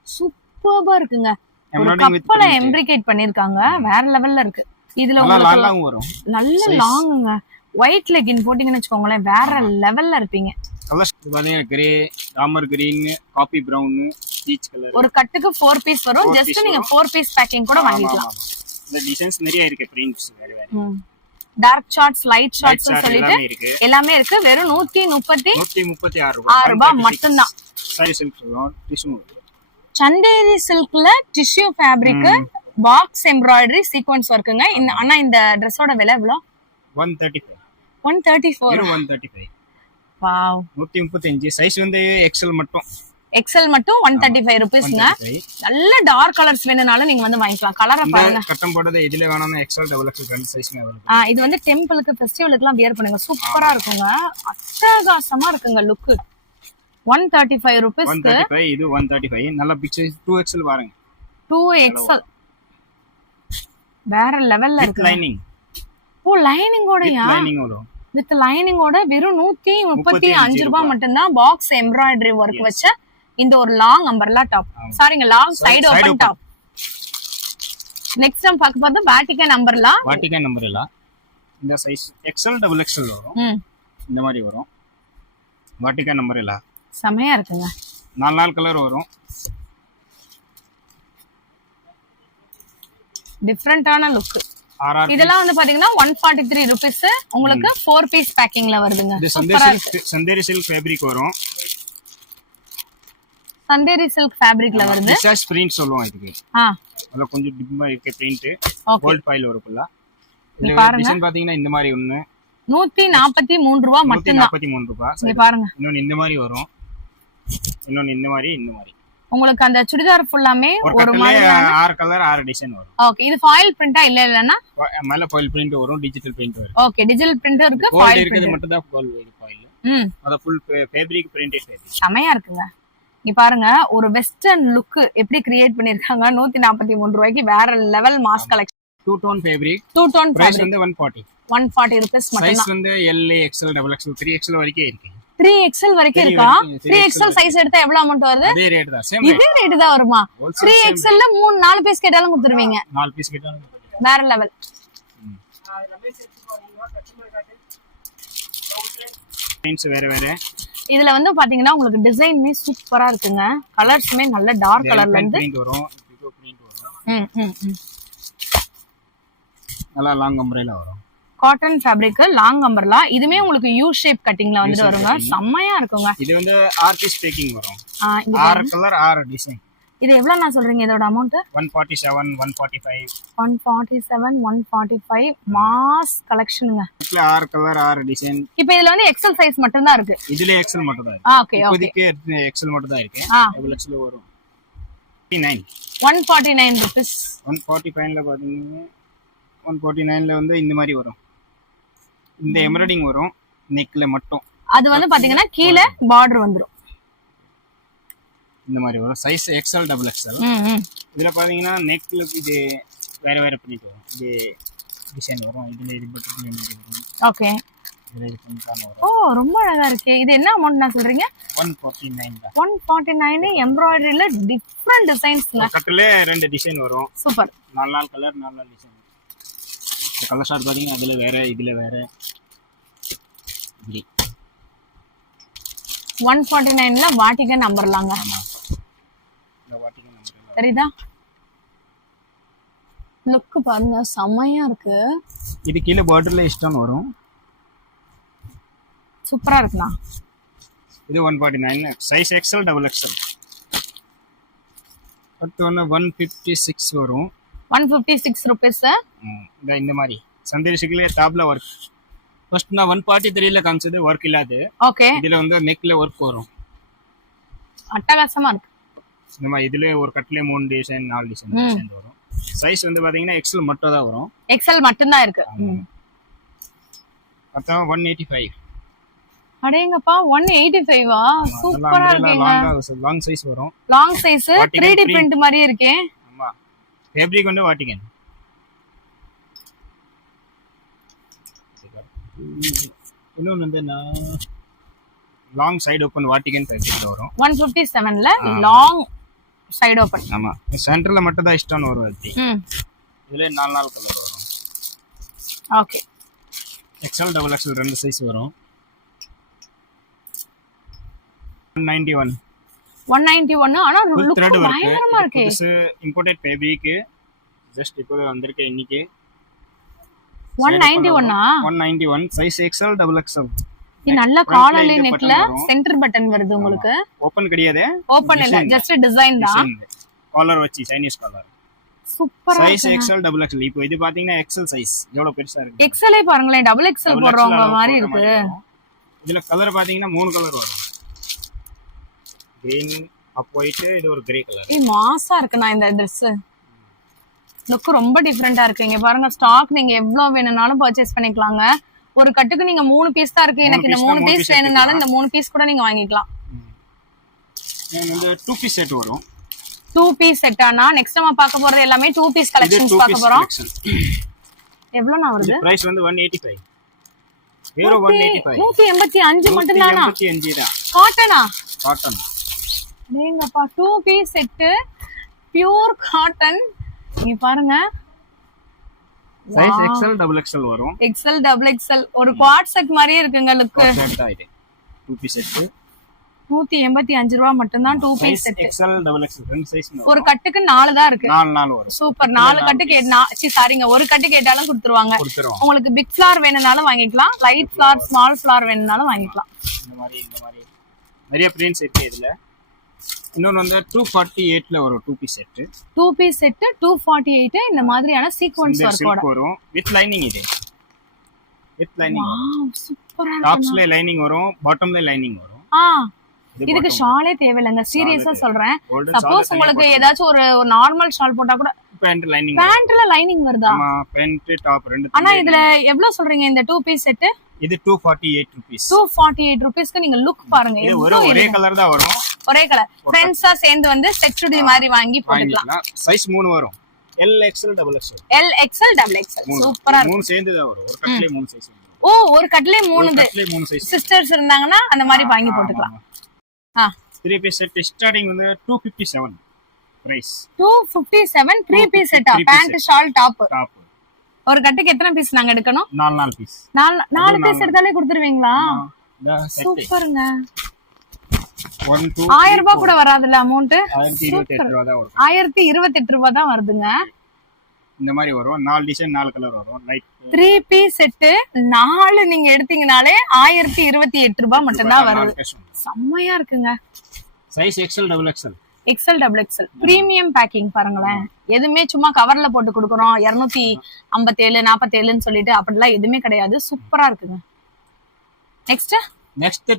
சூப்பர்பா இருக்குங்க. ஒரு கப்பல எம்ப்ரிகேட் பண்ணிருக்காங்க. வேற லெவல்ல இருக்கு. இதுல உங்களுக்கு வரும். நல்ல லாங்குங்க. ஒயிட் லெகின் போட்டீங்கன்னு வெச்சுக்கோங்களேன், வேற லெவல்ல இருப்பீங்க. கலர்ஸ் பாத்தீங்க, grey, Ramar green, coffee brown, peach colour. ஒரு கட்டுக்கு 4 பீஸ் வரும். ஜஸ்ட் நீங்க 4 பீஸ் பேக்கிங் கூட வாங்கிக்கலாம். இந்த டிசைன்ஸ் நிறைய இருக்கு. பிரிண்ட்ஸ் வேற வேற. டார்க் ஷார்ட்ஸ், லைட் ஷார்ட்ஸ் சொல்லிட்டு எல்லாமே இருக்கு. வெறும் 136 ரூபாய் மட்டும் தான். Sari silk tissue. சந்தேரி சில்க்ல tissue fabric, box embroidery, sequence வர்க்குங்க. ஆனா இந்த Dressோட விலை எவ்வளவு? 134. 134. வெறும் 135. வாவ். 135. சைஸ் வந்து XL மட்டும். எக்ஸல் மட்டும் 135 ருபீஸ்ங்க. நல்ல டார்க் கலர்ஸ் வேணும்னாலும் நீங்க வந்து வாங்கிக்கலாம். கலரை பாருங்க. கட்டம் போடுறது இதுல வேணும்னா எக்ஸல் டபுள் எக்ஸல் ரெண்டு சைஸ்மே அவைலபிள். இது வந்து டெம்பிளுக்கு ஃபெஸ்டிவலுக்கு எல்லாம் வியர் பண்ணுங்க. சூப்பரா இருக்குங்க. அட்டகாசமா இருக்குங்க லுக். 135 ருபீஸ்க்கு. 135 இது 135. நல்ல பிக் சைஸ் 2XL பாருங்க. 2XL வேற லெவல்ல இருக்கு. லைனிங். ஓ லைனிங்கோடயா? லைனிங் வரும். வித் லைனிங்கோட வெறும் 135 ரூபாய் மட்டும்தான். பாக்ஸ் எம்ப்ராய்டரி ஒர்க் வச்ச இந்த ஒரு லாங் அம்பர்லா டாப். சாரிங்க, long side open top. Next நம்ம பார்க்க போறது வாட்டிகன் அம்பர்லா. வாட்டிகன் அம்பர்லா இந்த சைஸ் எக்ஸ்எல் டபுள் எக்ஸ்எல் வரும். இந்த மாதிரி வரும். வாட்டிகன் அம்பர்லா செமையா இருக்குங்க. 4 கலர் வரும். டிஃபரண்டான லுக். இதெல்லாம் வந்து பாத்தீங்கன்னா 143 ருபீஸ். உங்களுக்கு 4 பீஸ் பேக்கிங்ல வருதுங்க. சந்தேரி சில்க் ஃபேப்ரிக் வரும். சந்தேரி சில்க் ஃபேப்ரிக்ல வருது. டிசாஸ் பிரிண்ட் சொல்லுவோம் இதுக்கு. அதல கொஞ்சம் டிப்பா இருக்கு பிரிண்ட். Gold file வருக்குள்ள. இந்த டிசைன் பாத்தீங்கன்னா இந்த மாதிரி ஒண்ணு 143 ரூபாய் மட்டும் தான். 143 ரூபாய். இங்க பாருங்க. இன்னொன்னு இந்த மாதிரி வரும். இன்னொன்னு இந்த மாதிரி உங்களுக்கு அந்த சுடிதார் ஃபுல்லாமே ஒரு மாதிரி 6 கலர் 6 டிசைன் வரும். ஓகே, இது ஃபாயில் பிரிண்டா இல்லன்னா? மேல ஃபாயில் பிரிண்ட் வரும், டிஜிட்டல் பிரிண்ட் வரும். ஓகே, டிஜிட்டல் பிரிண்ட் இருக்கு, ஃபாயில் இருக்குது மட்டும் தான் கோல்ட் ஃபாயில். அத ஃபுல் ஃபேப்ரிக் பிரிண்டட் ஃபேப்ரிக். செமையா இருக்குங்க. இங்க பாருங்க ஒரு வெஸ்டர்ன் லுக் எப்படி கிரியேட் பண்ணிருக்காங்க. 143 ரூபாய்க்கு வேற level mass collection. 2 tone fabric. 2 tone price வந்து 140 rupees மட்டும். சைஸ் வந்து L, XL, XXL, 3XL வரைக்கும் இருக்கு. 3XL வரைக்கும் இருக்கா? 3XL சைஸ் எடுத்தா எவ்வளவு அமௌண்ட் வருது? அதே ரேட் தான். சேம் இதே ரேட் தான் வருமா? 3XL ல 4 பீஸ் கேட்டாலும் கொடுத்துருவீங்க. 4 பீஸ் கேட்டாலும் வேற லெவல். பிரிண்ட்ஸ் வேற. இதுல வந்து பாத்தீங்கன்னா உங்களுக்கு டிசைன்மே சூப்பரா இருக்குங்க. கலர்ஸ்மே நல்ல டார்க் கலர்ல இருந்து பிரிண்ட் வரும். இது பிரிண்ட் வரும். நல்லா லாங் அம்பரேலா வரும். Cotton fabric long umbrella. இதுமே உங்களுக்கு யூ ஷேப் கட்டிங்ல வந்து வருங்க. செம்மையா இருக்குங்க. இது வந்து 6 பீஸ் பேக்கிங் வரும். 6 கலர் 6 டிசைன். இது எவ்வளவு நான் சொல்றீங்க இதோட அமௌண்ட்? 147 145 147 145 மாஸ் கலெக்ஷனுங்க. இதுல 6 கலர் 6 டிசைன். இப்போ இதுல வந்து எக்ஸல் சைஸ் மட்டும் தான் இருக்கு. இதுல எக்ஸல் மட்டும் தான் இருக்கு. ஓகே இப்போதைக்கு எக்ஸல் மட்டும் தான் இருக்கு. டபுள் எக்ஸல் வரும். 149 rupees. 145 ல பாத்தீங்கன்னா 149 ல வந்து இந்த மாதிரி வரும். இந்த எம்ப்ராய்டிங் வரும் நெக்ல மட்டும். அது வந்து பாத்தீங்கன்னா கீழ பார்டர் வந்துரும். இந்த மாதிரி வரும். Size XL double XL. இதுல பாத்தீங்கன்னா நெக்ல இது வேற பிரிண்ட் வரும். இது டிசைன் வரும். இதுல இது பட்டர் வரும். ஓகே. இதுல இது பிரிண்ட் வரும். ஓ ரொம்ப அழகா இருக்கு. இது என்ன அமௌண்ட் நான் சொல்றீங்க? 149 தான். 149 எம்ப்ராய்டரியில டிஃபரண்ட் டிசைன்ஸ்ங்க. கட்டல 2 டிசைன் வரும். சூப்பர். 4 colour 4 design. இந்த கலர் ஷார்ட் பாத்தீங்கன்னா அதுல வேற இதுல வேற. 149 ல வாட்டிகன் நம்பர்லாங்க. ஆமா. இந்த வாட்டிகன் நம்பர். சரிதா? லுக் பாருங்க செமையா இருக்கு. இது கீழ பார்டர்ல ஸ்டோன் வரும். சூப்பரா இருக்குண்ணா. இது 149 சைஸ் XL டபுள் XL. அடுத்து வந்து 156 வரும். 156 rupees. இந்த மாதிரி சந்தேரி சில்க்ல டாப்ல வர்க். ஃபர்ஸ்ட் நான் 143 ல காமிச்சது வர்க் இல்லாது. ஓகே. இதுல வந்து நெக்ல வர்க் வரும். அட்டகாசமா இருக்கு. இந்த மாதிரி இதுல ஒரு கட்ல 3 டிசைன் 4 டிசைன் வரும். சைஸ் வந்து பாத்தீங்கன்னா XL மட்டும் தான் வரும். XL மட்டும் தான் இருக்கு. அப்புறம் 185. அடேங்கப்பா 185 சூப்பரா இருக்கு. லாங் சைஸ் வரும். லாங் சைஸ் 3D பிரிண்ட் மாதிரி இருக்கே. ஆமா. ஃபேப்ரிக் வந்து வாட்டிகன். இன்னொன்னு வந்து லாங் சைடு ஓபன் வாட்டிகன் ஃபேப்ரிக்ல வரும். 157 ல லாங் சைடு ஓபன். ஆமா. சென்டர்ல மட்டும் தான் ஸ்டோன் வரும் அது. இதுல 4 கலர் வரும். ஓகே. XL டபுள் XL ரெண்டு சைஸ் வரும். 191 ஆனா லுக் பயங்கரமா இருக்கு. இது இம்போர்ட்டட் ஃபேப்ரிக். ஜஸ்ட் இப்போ வந்திருக்க இன்னைக்கு 191 சைஸ் XL டபுள் XL. இது நல்ல காலர்ல நெக்ல சென்டர் பட்டன் வருது உங்களுக்கு. ஓபன் கிடையாது. ஓபன் இல்ல, ஜஸ்ட் டிசைன் தான். காலர் வச்சி சைனீஸ் காலர். சூப்பரா சைஸ் XL டபுள் XL. இப்போ இது பாத்தீங்கன்னா XL சைஸ் எவ்வளவு பெருசா இருக்கு. XL பாருங்களே, டபுள் XL போடுறவங்க மாதிரி இருக்கு. இதுல கலர் பாத்தீங்கன்னா 3 கலர் வரும். கிரீன், ஆஃப் ஒயிட், இது ஒரு கிரே கலர். மாசா இருக்குண்ணா இந்த Dress. லுக் ரொம்ப டிஃப்ரெண்டா இருக்கு. இங்க பாருங்க, ஸ்டாக் நீங்க எவ்வளவு வேணும்னாலும் பர்ச்சேஸ் பண்ணிக்கலாங்க. ஒரு கட்டுக்கு நீங்க 3 பீஸ் தான் இருக்கு. எனக்கு இந்த 3 பீஸ் வேணும்னாலும் இந்த 3 பீஸ் கூட நீங்க வாங்கிக்கலாம். இது வந்து 2 பீஸ் செட் வரும். 2 பீஸ் செட்டானா நெக்ஸ்ட் நம்ம பார்க்க போறது எல்லாமே 2 பீஸ் கலெக்ஷன்ஸ் பார்க்க போறோம். எவ்வளவுனா வருது? பிரைஸ் வந்து 185. ஹீரோ 185. 185 மட்டும் தானா? 185 தான். காட்டனா? காட்டன். நீங்கப்பா 2 பீஸ் செட் பியூர் காட்டன். நீங்க பாருங்க, சைஸ் XL டபுள் XL வரும். XL டபுள் XL ஒரு குவாட் செட் மாதிரியே இருக்குங்க லுக். செட் தான் இது. 2 பீஸ் செட் 185 ரூபாய் மட்டும் தான் 2 piece set. XL double XL ரெண்டு சைஸ் ஒரு கட்டுக்கு 4 தான் இருக்கு. 4 வரும். சூப்பர். 4 கட்டு சாரிங்க, ஒரு கட்டு கேட்டாலும் கொடுத்துருவாங்க. உங்களுக்கு பிக் ஃப்ளார் வேணும்னாலும் வாங்கிக்கலாம், லைட் ஃப்ளார், ஸ்மால் ஃப்ளார் வேணும்னாலும் வாங்கிக்கலாம். இந்த மாதிரி நிறைய பிரிண்ட்ஸ் இருக்கு இதுல. இன்னொன்னு வந்து 248ல வரும் 2 பீஸ் செட். 2 பீஸ் செட் 248 இந்த மாதிரியான சீக்வென்ஸ் வர்க்கோட வரும். வித் லைனிங் இது. With lining. வாவ் சூப்பரா இருக்கு. டாப்ஸ்ல லைனிங் வரும், பாட்டம்ல லைனிங் வரும். இதுக்கு ஷாலே தேவையில்லைங்க, சீரியஸா சொல்றேன். சப்போஸ் உங்களுக்கு ஏதாச்சும் ஒரு நார்மல் ஷால் போட்டா கூட பேண்ட் லைனிங், பேண்ட்ல லைனிங் வருதா? ஆமா, பேண்ட் டாப் ரெண்டு. ஆனா இதுல எவ்வளவு சொல்றீங்க இந்த 2 பீஸ் செட்? இது 248 ரூபீஸ். 248 ரூபீஸ்க்கு நீங்க லுக் பாருங்க. இது ஒரே கலர் தான் வரும். ஒரே கலர் ஃப்ரெண்ட்ஸா சேர்ந்து வந்து செட் சுடி மாதிரி வாங்கி போட்டுக்கலாம். சைஸ் 3 வரும். L XL double XL. L XL double XL சூப்பரா இருக்கு. 3 சேர்ந்து தான் வரும். ஒரு கட்லயே 3 சைஸ் வரும். ஓ, ஒரு கட்லயே 3 சைஸ். சிஸ்டர்ஸ் இருந்தாங்கன்னா அந்த மாதிரி வாங்கி போட்டுக்கலாம். 3 பீஸ் செட் ஸ்டார்டிங் வந்து 257 பிரைஸ். 257 3 பீஸ் செட்டா? Pant shawl top. ஒரு கட்டுக்கு எத்தனை பீஸ் நாங்க எடுக்கணும்? 4 பீஸ். 4 பீஸ் எடுத்தாலே கொடுத்துருவீங்களா? சூப்பருங்க. 1000 ரூபாய் கூட வராதுல்ல அமௌண்ட்? 1028 ரூபாய் தான் வரும். 1028 ரூபாய் தான் வருதுங்க. இந்த மாதிரி வரும். 4 டிசைன் 4 கலர் வரும். லைட் 3 பீஸ் செட் 4 நீங்க எடுத்தீங்கனாலே 1028 ரூபாய் மட்டும் தான் வருது. செம்மையா இருக்குங்க. Size XL double XL. XL double XL premium packing பாருங்களேன். எதுவுமே சும்மா கவர்ல போட்டு கொடுக்குறோம் 257 47ன்னு சொல்லிட்டு அப்படிலாம் எதுவுமே கிடையாது. சூப்பரா இருக்குங்க. நெக்ஸ்ட்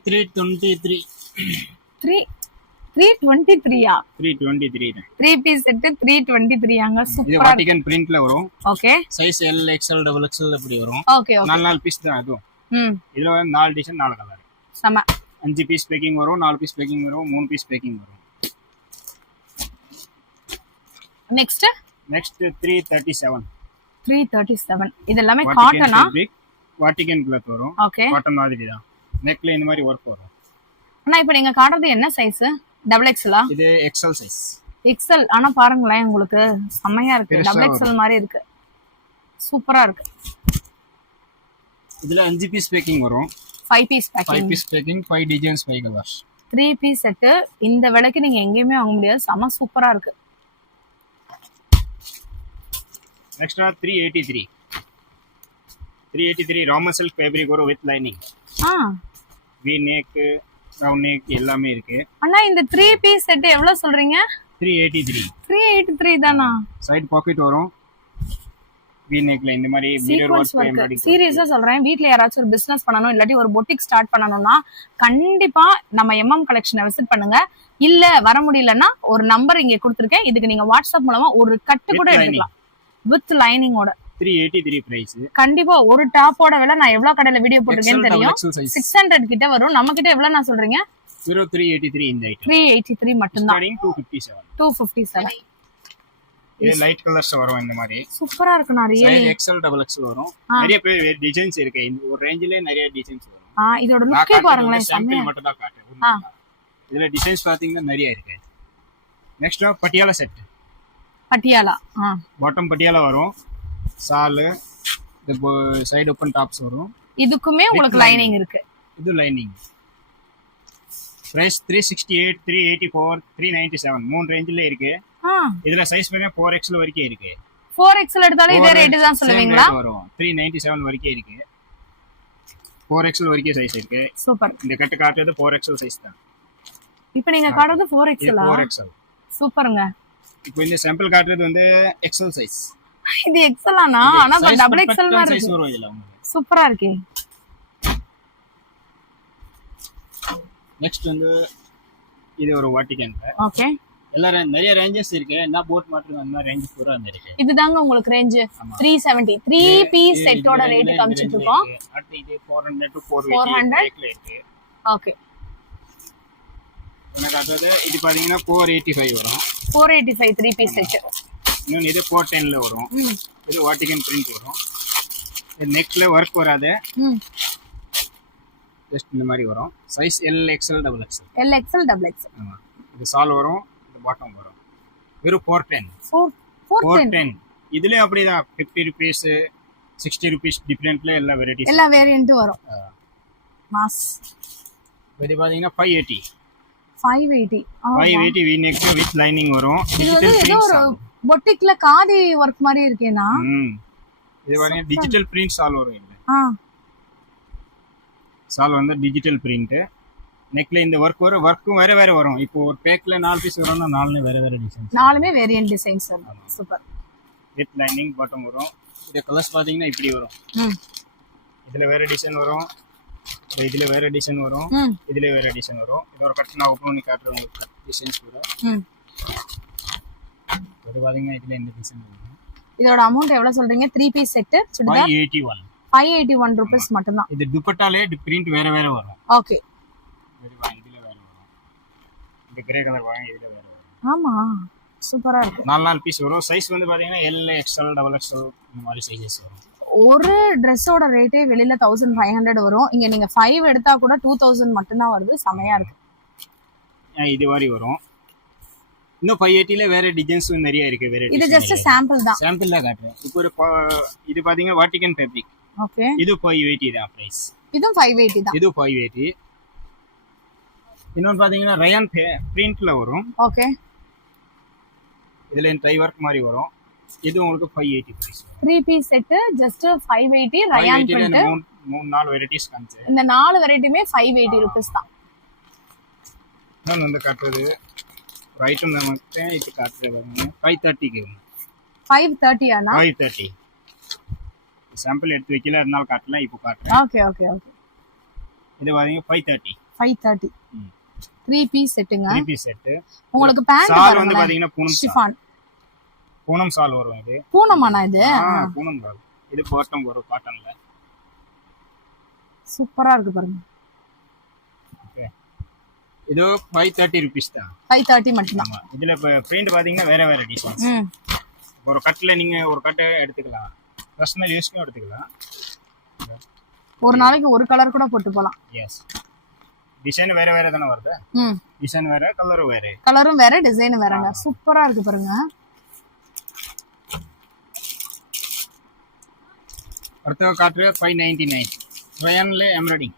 323. 323யா? 323 தான். 3 பீஸ் செட் 323 ஆங்க. இது சூப்பரா வாட்டிகன் பிரிண்ட்ல வரும். Okay. Size L XL double XL அப்படி வரும். Okay okay. 4 பீஸ் தான் அதுவும். இதுல 4 டிசைன் 4 கலர். சம. 5 பீஸ் பேக்கிங் வரும், 4 பீஸ் பேக்கிங் வரும், 3 பீஸ் பேக்கிங் வரும். நெக்ஸ்ட் 337. 337 இது எல்லாமே காட்டனா? வாட்டிகன் கிளாத் வரும். ஓகே. காட்டன் மாதிரி தான். நெக்ல இந்த மாதிரி வர்க் வரும். அண்ணா இப்போ நீங்க காட்டுறது என்ன சைஸ்? டபுள் எக்ஸ்எலா? இது XL சைஸ். XL. ஆனா பாருங்களேன், உங்களுக்கு செம்மையா இருக்கு. டபுள் XL மாதிரி இருக்கு. சூப்பரா இருக்கு. இதுல 5 பீஸ் பேக்கிங் வரும். 5 piece packing. 5 piece packing 5 designs 5 colours. 3 piece set இந்த விலைக்கு நீங்க எங்கேயுமே வாங்க முடியாது. செம சூப்பரா இருக்கு. நெக்ஸ்ட் 383. 383 ராமன் சில்க் ஃபேப்ரிக் வரும் with lining. V neck, round neck எல்லாமே இருக்கு. அண்ணா இந்த 3 பீஸ் செட் எவ்வளவு சொல்றீங்க? 383. 383 தானா? சைடு பாக்கெட் வரும். வி நெக்ல இந்த மாதிரி மிரர் வர்க். சீரியஸா சொல்றேன், வீட்ல யாராச்சும் ஒரு பிசினஸ் பண்ணனும் இல்லாட்டி ஒரு பொட்டிக் ஸ்டார்ட் பண்ணனும்னா கண்டிப்பா நம்ம எம்எம் கலெக்ஷனை விசிட் பண்ணுங்க. இல்ல வர முடியலன்னா ஒரு நம்பர் இங்க கொடுத்திருக்கேன். இதுக்கு நீங்க வாட்ஸ்அப் மூலமா ஒரு கட்டு கூட எடுக்கலாம் வித் லைனிங்கோட. 383 பிரைஸ். கண்டிப்பா ஒரு டாப்போட விலை நான் எவ்வளவு கடையில வீடியோ போட்டுருக்கேன்னு தெரியும். 600 கிட்ட வரும். நம்ம கிட்ட எவ்வளவு நான் சொல்றீங்க? 383 இந்த ஐட்டம். 383 மட்டும் தான். 257. 257. இது லைட் கலர்ஸ் வரும் இந்த மாதிரி. சூப்பரா இருக்கு. நான் really size XL double XL வரும். நிறைய பேர் டிசைன்ஸ் இருக்கு. இந்த ஒரு ரேஞ்சிலே நிறைய டிசைன்ஸ் வரும். இதோட லுக்கே பாருங்களேன். சாம்பிள் மட்டும் தான் காட்டுறேன். இதுல டிசைன்ஸ் பாத்தீங்கன்னா நிறைய இருக்கு. Next Patiala set. Patiala. Bottom Patiala வரும். சால், இது சைடு ஓபன் டாப்ஸ் வரும். இதுக்குமே உங்களுக்கு லைனிங் இருக்கு. இது லைனிங். பிரைஸ் 368, 384, 397 மூணு ரேஞ்சில இருக்கு. இதுல சைஸ் பண்ணா 4XL வரைக்கும் இருக்கு. 4XL எடுத்தாலே இதே ரேட் தான் சொல்லுவீங்களா? வரும். 397 வரைக்கும் இருக்கு. 4XL வரைக்கும் சைஸ் இருக்கு. சூப்பர். இந்த கட்டு காட்டுறது 4XL சைஸ் தான். இப்போ நீங்க காட்டுறது 4XL ஆ? 4XL. சூப்பர்ங்க. இப்போ இந்த சாம்பிள் காட்டுறது வந்து XL சைஸ். இது XL ஆனா? ஆனா டபுள் XL மாதிரி சைஸ் வரும் இதுல. சூப்பரா இருக்கு. நெக்ஸ்ட் வந்து இது ஒரு வாட்டிகன்ல. ஓகே. எல்லாரும் நிறைய ரேஞ்சஸ் இருக்கு. நான் போட் மாட்டேன் அந்த மாதிரி ரேஞ்சஸ் பூரா இருக்கு. இதுதாங்க உங்களுக்கு ரேஞ்ச் 370 3 பீஸ் செட்டோட ரேட் காமிச்சிட்டு இருக்கோம். அடுத்து இது 400 to 480 இருக்கு. ஓகே. எனக்கு அதாவது இது பாத்தீங்கன்னா 485 வரும். 485 3 பீஸ் செட். இன்னொன்று இது 410ல வரும். இது வாட்டிகன் பிரிண்ட் வரும். இது நெக்ல ஒர்க் வராது. ஜஸ்ட் இந்த மாதிரி வரும். Size L XL XXL. L XL XXL. ஆமா. இது சால் வரும், இது பாட்டம் வரும். வெறும் 410. 410. இதுலயே அப்படிதான் 50 rupees 60 rupees டிஃபரண்ட்ல எல்லா வெரைட்டிஸ் எல்லா வேரியன்ட் வரும். மாஸ். இது பாத்தீங்கன்னா 580. 580 V neck with lining வரும். இது வந்து ஏதோ ஒரு பொட்டிக்ல காதி வர்க் மாதிரி இருக்கேனா. இது வந்து டிஜிட்டல் பிரிண்ட் சால் வரும் இல்ல. சால் வந்து டிஜிட்டல் பிரிண்ட். நெக்ல இந்த வர்க் வரும். வர்க்கும் வேற வேற வரும். இப்போ ஒரு பேக்ல 4 பீஸ் வரும்னா 4ல வேற வேற டிசைன்ஸ். 4மே வேரியன்ட் டிசைன்ஸ் வரும். சூப்பர். வித் லைனிங் பாட்டம் வரும். இது கலர்ஸ் பாத்தீங்கன்னா இப்படி வரும். இதுல வேற டிசைன் வரும். இதுல வேற டிசைன் வரும். இதுல வேற டிசைன் வரும். இதோட கட் நான் ஓபன் பண்ணி காட்டுறேன் உங்களுக்கு கட் டிசைன்ஸ் கூட. இது பாத்தீங்கன்னா இதுல இந்த டிசைன் வரும். இதோட அமௌண்ட் எவ்வளவு சொல்றீங்க? 3 பீஸ் செட் சுடிதார் 581 ரூபீஸ் மட்டும் தான். இது துப்பட்டாலே பிரிண்ட் வேற வேற வரும். ஓகே. இதுல வேற வரும். இந்த கிரே கலர் வாங்க இதுல வேற வரும். ஆமா சூப்பரா இருக்கு. 4 பீஸ் வரும். சைஸ் வந்து பாத்தீங்கன்னா L XL XXL இந்த மாதிரி சைஸஸ் வரும். ஒரு Dressோட ரேட்டே வெளியில 1500 வரும். இங்க நீங்க 5 எடுத்தா கூட 2000 மட்டும் தான் வருது. செமையா இருக்கு. இது மாதிரி வரும். இன்னும் 580ல வேற டிசைன்ஸ் நிறைய இருக்கு. வேற இது ஜஸ்ட் சாம்பிள் தான். சாம்பிள் தான் காட்டுறேன். இப்போ ஒரு இது பாத்தீங்கன்னா வாட்டிகன் ஃபேப்ரிக். ஓகே. இது 580 தான் பிரைஸ். இதுவும் 580 தான். இது 580. இன்னொன்னு பாத்தீங்கன்னா ரயான் பிரிண்ட்ல வரும். ஓகே. இதுல ட்ரை வர்க் மாதிரி வரும். இது உங்களுக்கு 580 price. 3 piece set just 580 rayon print. 3-4 varieties காமிச்சு. இந்த 4 வெரைட்டியுமே 580 ரூபீஸ் தான். நான் வந்து காட்டுறது ரைட் நமக்கு இது காட்டுறது 530 க்கு. 530 ஆனா? 530. சாம்பிள் எடுத்து வைக்கல அதனால காட்டல இப்போ காட்டுறேன். Okay okay okay. இது பாத்தீங்க 530. 530. 3 பீஸ் செட்டுங்க. 3 பீஸ் செட். உங்களுக்கு பேண்ட் சால் வந்து பாத்தீங்கன்னா பூனம் ஷிஃபான். பூனம் சால் வரும் இது. பூனமானா இது? பூனம் சால். இது பாட்டம் வரும் காட்டன்ல. சூப்பரா இருக்கு பாருங்க. ஓகே. இது 530 ரூபீஸ் தான். 530 மட்டும் தான். இதுல பிரிண்ட் பாத்தீங்கன்னா வேற வேற டிசைன்ஸ். ஒரு கட்ல நீங்க ஒரு கட்டை எடுத்துக்கலாம். பர்சனல் யூஸ்க்கு எடுத்துக்கலாம். ஒரு நாளைக்கு ஒரு கலர் கூட போட்டு போலாம். எஸ். டிசைன் வேற வேற தான வருது. டிசைன் வேற, கலரும் வேற. கலரும் வேற, டிசைன் வேறங்க. சூப்பரா இருக்கு பாருங்க. அடுத்த காட்ரு 599. ரயான்ல எம்ப்ராய்டிங்.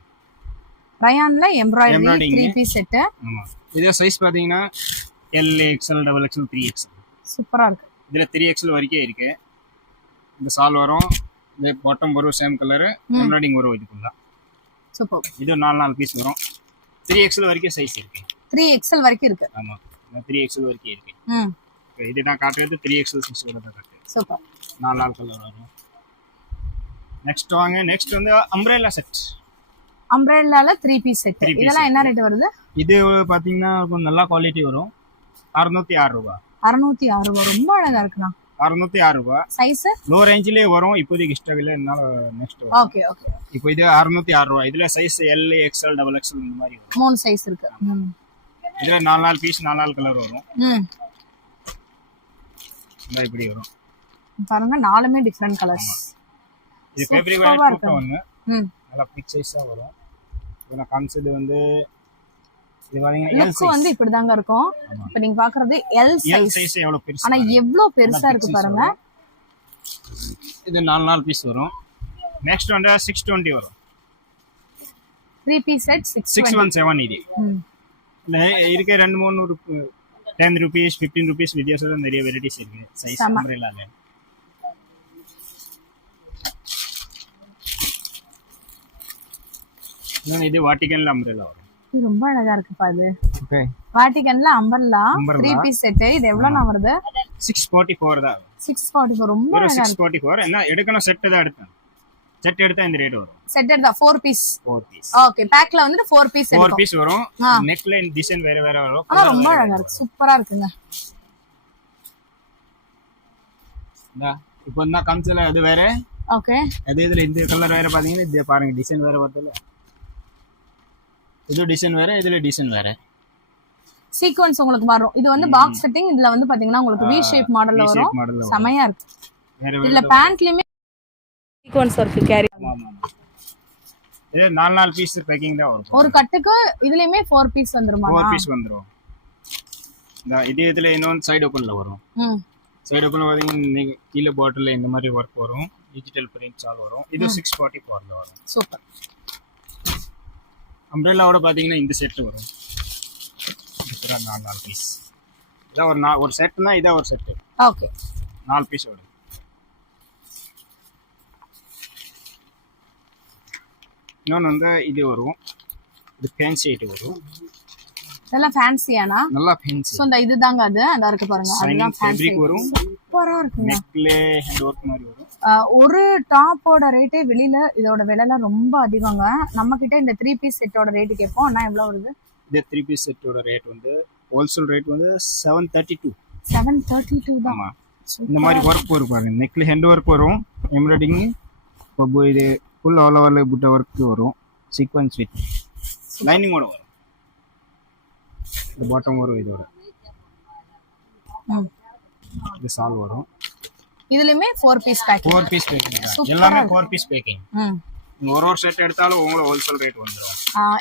ரயான்ல எம்ப்ராய்டரி 3 பீஸ் செட். ஆமா. இது சைஸ் பாத்தீங்கன்னா L XL XXL 3XL. சூப்பரா இருக்கு. இதுல 3XL வரைக்கும் இருக்கு. இந்த சால் வரும். இந்த பாட்டம் வரும் சேம் கலர். எம்ப்ராய்டிங் வரும் இதுக்குள்ள. சூப்பர். இது 4 பீஸ் வரும். 3XL வரைக்கும் சைஸ் இருக்கு. 3XL வரைக்கும் இருக்கு. ஆமா. 3XL வரைக்கும் இருக்கு. இது நான் காட்டுறது 3XL 6 ஓட தான் காட்டுறேன். சூப்பர். 4 கலர் வரும். நெக்ஸ்ட் வாங்க. நெக்ஸ்ட் வந்து அம்ப்ரெல்லா செட். அம்ப்ரெல்லால 3 பீஸ் செட். இதெல்லாம் என்ன ரேட் வருது? இது பாத்தீங்கன்னா கொஞ்சம் நல்ல குவாலிட்டி வரும். 606 ரூபாய். 606 ரூபாய். ரொம்ப அழகா இருக்குண்ணா. 606 ரூபாய். சைஸ் லோ ரேஞ்சிலே வரும். இப்போதைக்கு ஸ்டாக் இல்ல. என்னால நெக்ஸ்ட் வரும். Okay okay. இப்போ இது 606 ரூபாய். இதுல சைஸ் L XL XXL இந்த மாதிரி வரும். 3 சைஸ் இருக்கு. இதுல 4 பீஸ் 4 கலர் வரும். இந்த இப்படி வரும். பாருங்க 4மே டிஃபரண்ட் கலர்ஸ். இது ஃபேப்ரிக் ஒயிட் ஒன்னு. நல்லா பிக் சைஸா வரும். இதுல கான்செப்ட் வந்து இது பாத்தீங்கன்னா L சைஸ் வந்து இப்படி தாங்க இருக்கும். இப்போ நீங்க பாக்குறது L சைஸ் எவ்வளவு பெருசா. ஆனா எவ்வளவு பெருசா இருக்கு பாருங்க. இது 4 பீஸ் வரும். நெக்ஸ்ட் வந்து 620 வரும். 3 பீஸ் செட் 617 இது. இல்ல இருக்க 2-3 10 ரூபீஸ் 15 ரூபீஸ் வித்தியாசம் நிறைய வெரைட்டிஸ் இருக்கு. சைஸ் அம்ப்ரெல்லால. இது வாட்டிகன்ல அம்ப்ரெல்லா வரும். இது ரொம்ப அழகா இருக்கு பாரு. ஓகே. வாட்டிகன்ல அம்ப்ரெல்லா 3 பீஸ் செட். இது எவ்வளவுனா வருது? 644 தான். 644 ரொம்ப அழகா இருக்கு. 644 என்ன எடுக்கணும் செட் தான் எடுத்தேன். செட் எடுத்தா இந்த ரேட் வரும். செட் எடுத்தா 4 பீஸ். 4 பீஸ். ஓகே, பேக்ல வந்து 4 பீஸ் 4 பீஸ் வரும். நெக் லைன் டிசைன் வேற வேற வரும். ரொம்ப அழகா இருக்கு, சூப்பரா இருக்குங்க. இப்போ இந்த காமிச்சல அது வேற. ஓகே, அது இதுல இந்த கலர் வேற பாத்தீங்கன்னா இது பாருங்க டிசைன் வேற வருதுல. இது டிசைன் வேற, இதுல டிசைன் வேற. சீக்வென்ஸ் உங்களுக்கு வரும். இது வந்து பாக்ஸ் செட்டிங். இதுல வந்து பாத்தீங்கன்னா உங்களுக்கு வி ஷேப் மாடல்ல வரும். செமையா இருக்கு. இதுல பேண்ட்லயுமே சீக்வென்ஸ் இருக்கு கேரி. ஆமா. இது 4 பீஸ் பேக்கிங் தான் வரும். ஒரு கட்டுக்கு இதுலயுமே 4 பீஸ் வந்துருமா? 4 பீஸ் வந்துரும். இதுல இன்னொரு சைடு ஓபன்ல வரும். சைடு ஓபன்ல பாத்தீங்கன்னா கீழ பாட்டில்ல இந்த மாதிரி வர்க் வரும். டிஜிட்டல் பிரிண்ட் சால் வரும். இது 644 ல வரும். சூப்பர். அம்ப்ரெல்லாவோட பாத்தீங்கன்னா இந்த செட் வரும். இதுல 4 பீஸ். இத ஒரு செட்னா இத ஒரு செட். ஓகே, 4 பீஸ் வரும். இன்னொன்று வந்து இது வரும். இது ஃபேன்சி ஐட்டம் வரும். இதெல்லாம் ஃபேன்சியானா? நல்லா ஃபேன்சி. சோ இந்த இதுதாங்க அது. அத இருக்கு பாருங்க. அதெல்லாம் ஃபேன்சி வரும். சூப்பரா இருக்குங்க. நெக்ல ஹேண்ட் வர்க் மாதிரி வரும். ஒரு டாப்போட ரேட்டே வெளியில இதோட விலைலாம் ரொம்ப அதிகங்க. நம்ம கிட்ட இந்த 3 பீஸ் செட்டோட ரேட் கேட்போம். அண்ணா எவ்வளவு வருது? இந்த 3 பீஸ் செட்டோட ரேட் வந்து ஹோல்சேல் ரேட் வந்து 732. 732 தான். ஆமா. இந்த மாதிரி வர்க் வரும் பாருங்க. நெக்ல ஹேண்ட் வர்க் வரும். எம்ப்ராய்டிங் இப்போ இது ஃபுல் ஆல் ஓவர்ல புட்ட வர்க் வரும். சீக்வென்ஸ் வித் லைனிங்கோட வரும். இந்த பாட்டம் வரும் இதோட. இது சால் வரும். இதுலயுமே 4 பீஸ் பேக்கிங். 4 piece packing. எல்லாமே 4 பீஸ் பேக்கிங். ஒரு செட் எடுத்தாலும் உங்களுக்கு ஹோல்சேல் ரேட் வந்துரும்.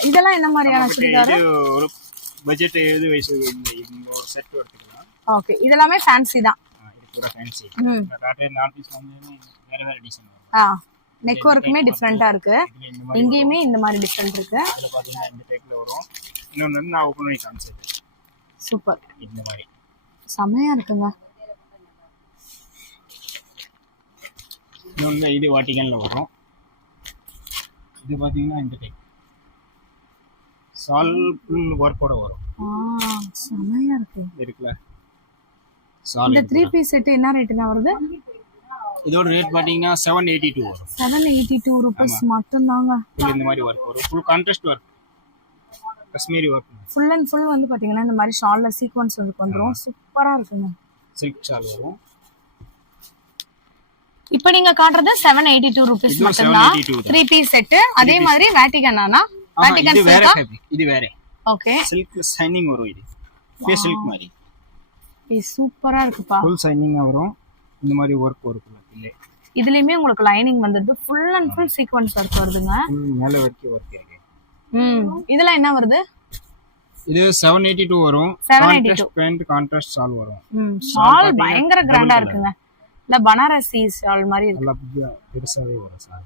இதெல்லாம் என்ன மாதிரியான சுடிதார்? இது ஒரு பட்ஜெட் எது வயசு இந்த ஒரு செட் எடுத்துக்கலாம். ஓகே, இதெல்லாம் ஃபேன்சி தான். இது பூரா ஃபேன்சி. டாட்டே 4 பீஸ் வந்து வேற வேற டிசைன் வரும். நெக் வர்க்குமே டிஃபரெண்டா இருக்கு. இங்கேயுமே இந்த மாதிரி டிஃபரெண்ட் இருக்கு. அதுல பாத்தீங்கன்னா இந்த டைப்ல வரும். இன்னொன்னு வந்து நான் ஓபன் பண்ணி காமிச்சது. சூப்பர். இந்த மாதிரி செமையா இருக்குங்க. இன்னொன்னு இது வாட்டிகன்ல வரும். இது பாத்தீங்கன்னா இந்த டைப் சால் ஃபுல் வர்க்கோட வரும். செமையா இருக்கு. இருக்குல சால். இந்த 3 பீஸ் செட் என்ன ரேட்னா வருது? இதோட ரேட் பாத்தீங்கன்னா 782 வரும். 782 ரூபீஸ் மட்டும் தாங்க. இந்த மாதிரி வர்க் வரும். Full contrast work. Kashmiri work. Full and full வந்து பாத்தீங்கன்னா இந்த மாதிரி ஷால்ல சீக்வென்ஸ் வந்துரும். சூப்பரா இருக்குங்க. சில்க் ஷால் வரும். இப்போ நீங்க காட்றது 782 ரூபீஸ் மட்டும் தான். 3 பீஸ் செட். அதே மாதிரி வேட்டிகனானா? வேட்டிகன் இது வேற ஃபேப்ரிக். இது வேற. ஓகே. சில்க் ஷைனிங் வரும் இது. ஃபேஸ் சில்க் மாதிரி. இது சூப்பரா இருக்குப்பா. ஃபுல் ஷைனிங்கா வரும். இந்த மாதிரி வர்க் வரும் இல்ல. இதுலயுமே உங்களுக்கு லைனிங் வந்தது. Full and full sequence work வருதுங்க. மேல வர்க் இருக்கு. இதெல்லாம் என்ன வருது? இது 782 வரும். 782 பேண்ட் கான்ட்ராஸ்ட் ஷால் வரும். ஷால் பயங்கர கிராண்டா இருக்குங்க. இல்ல பனாரசி ஷால் மாதிரி இருக்கு. நல்லா பெருசாவே வரும் சார்.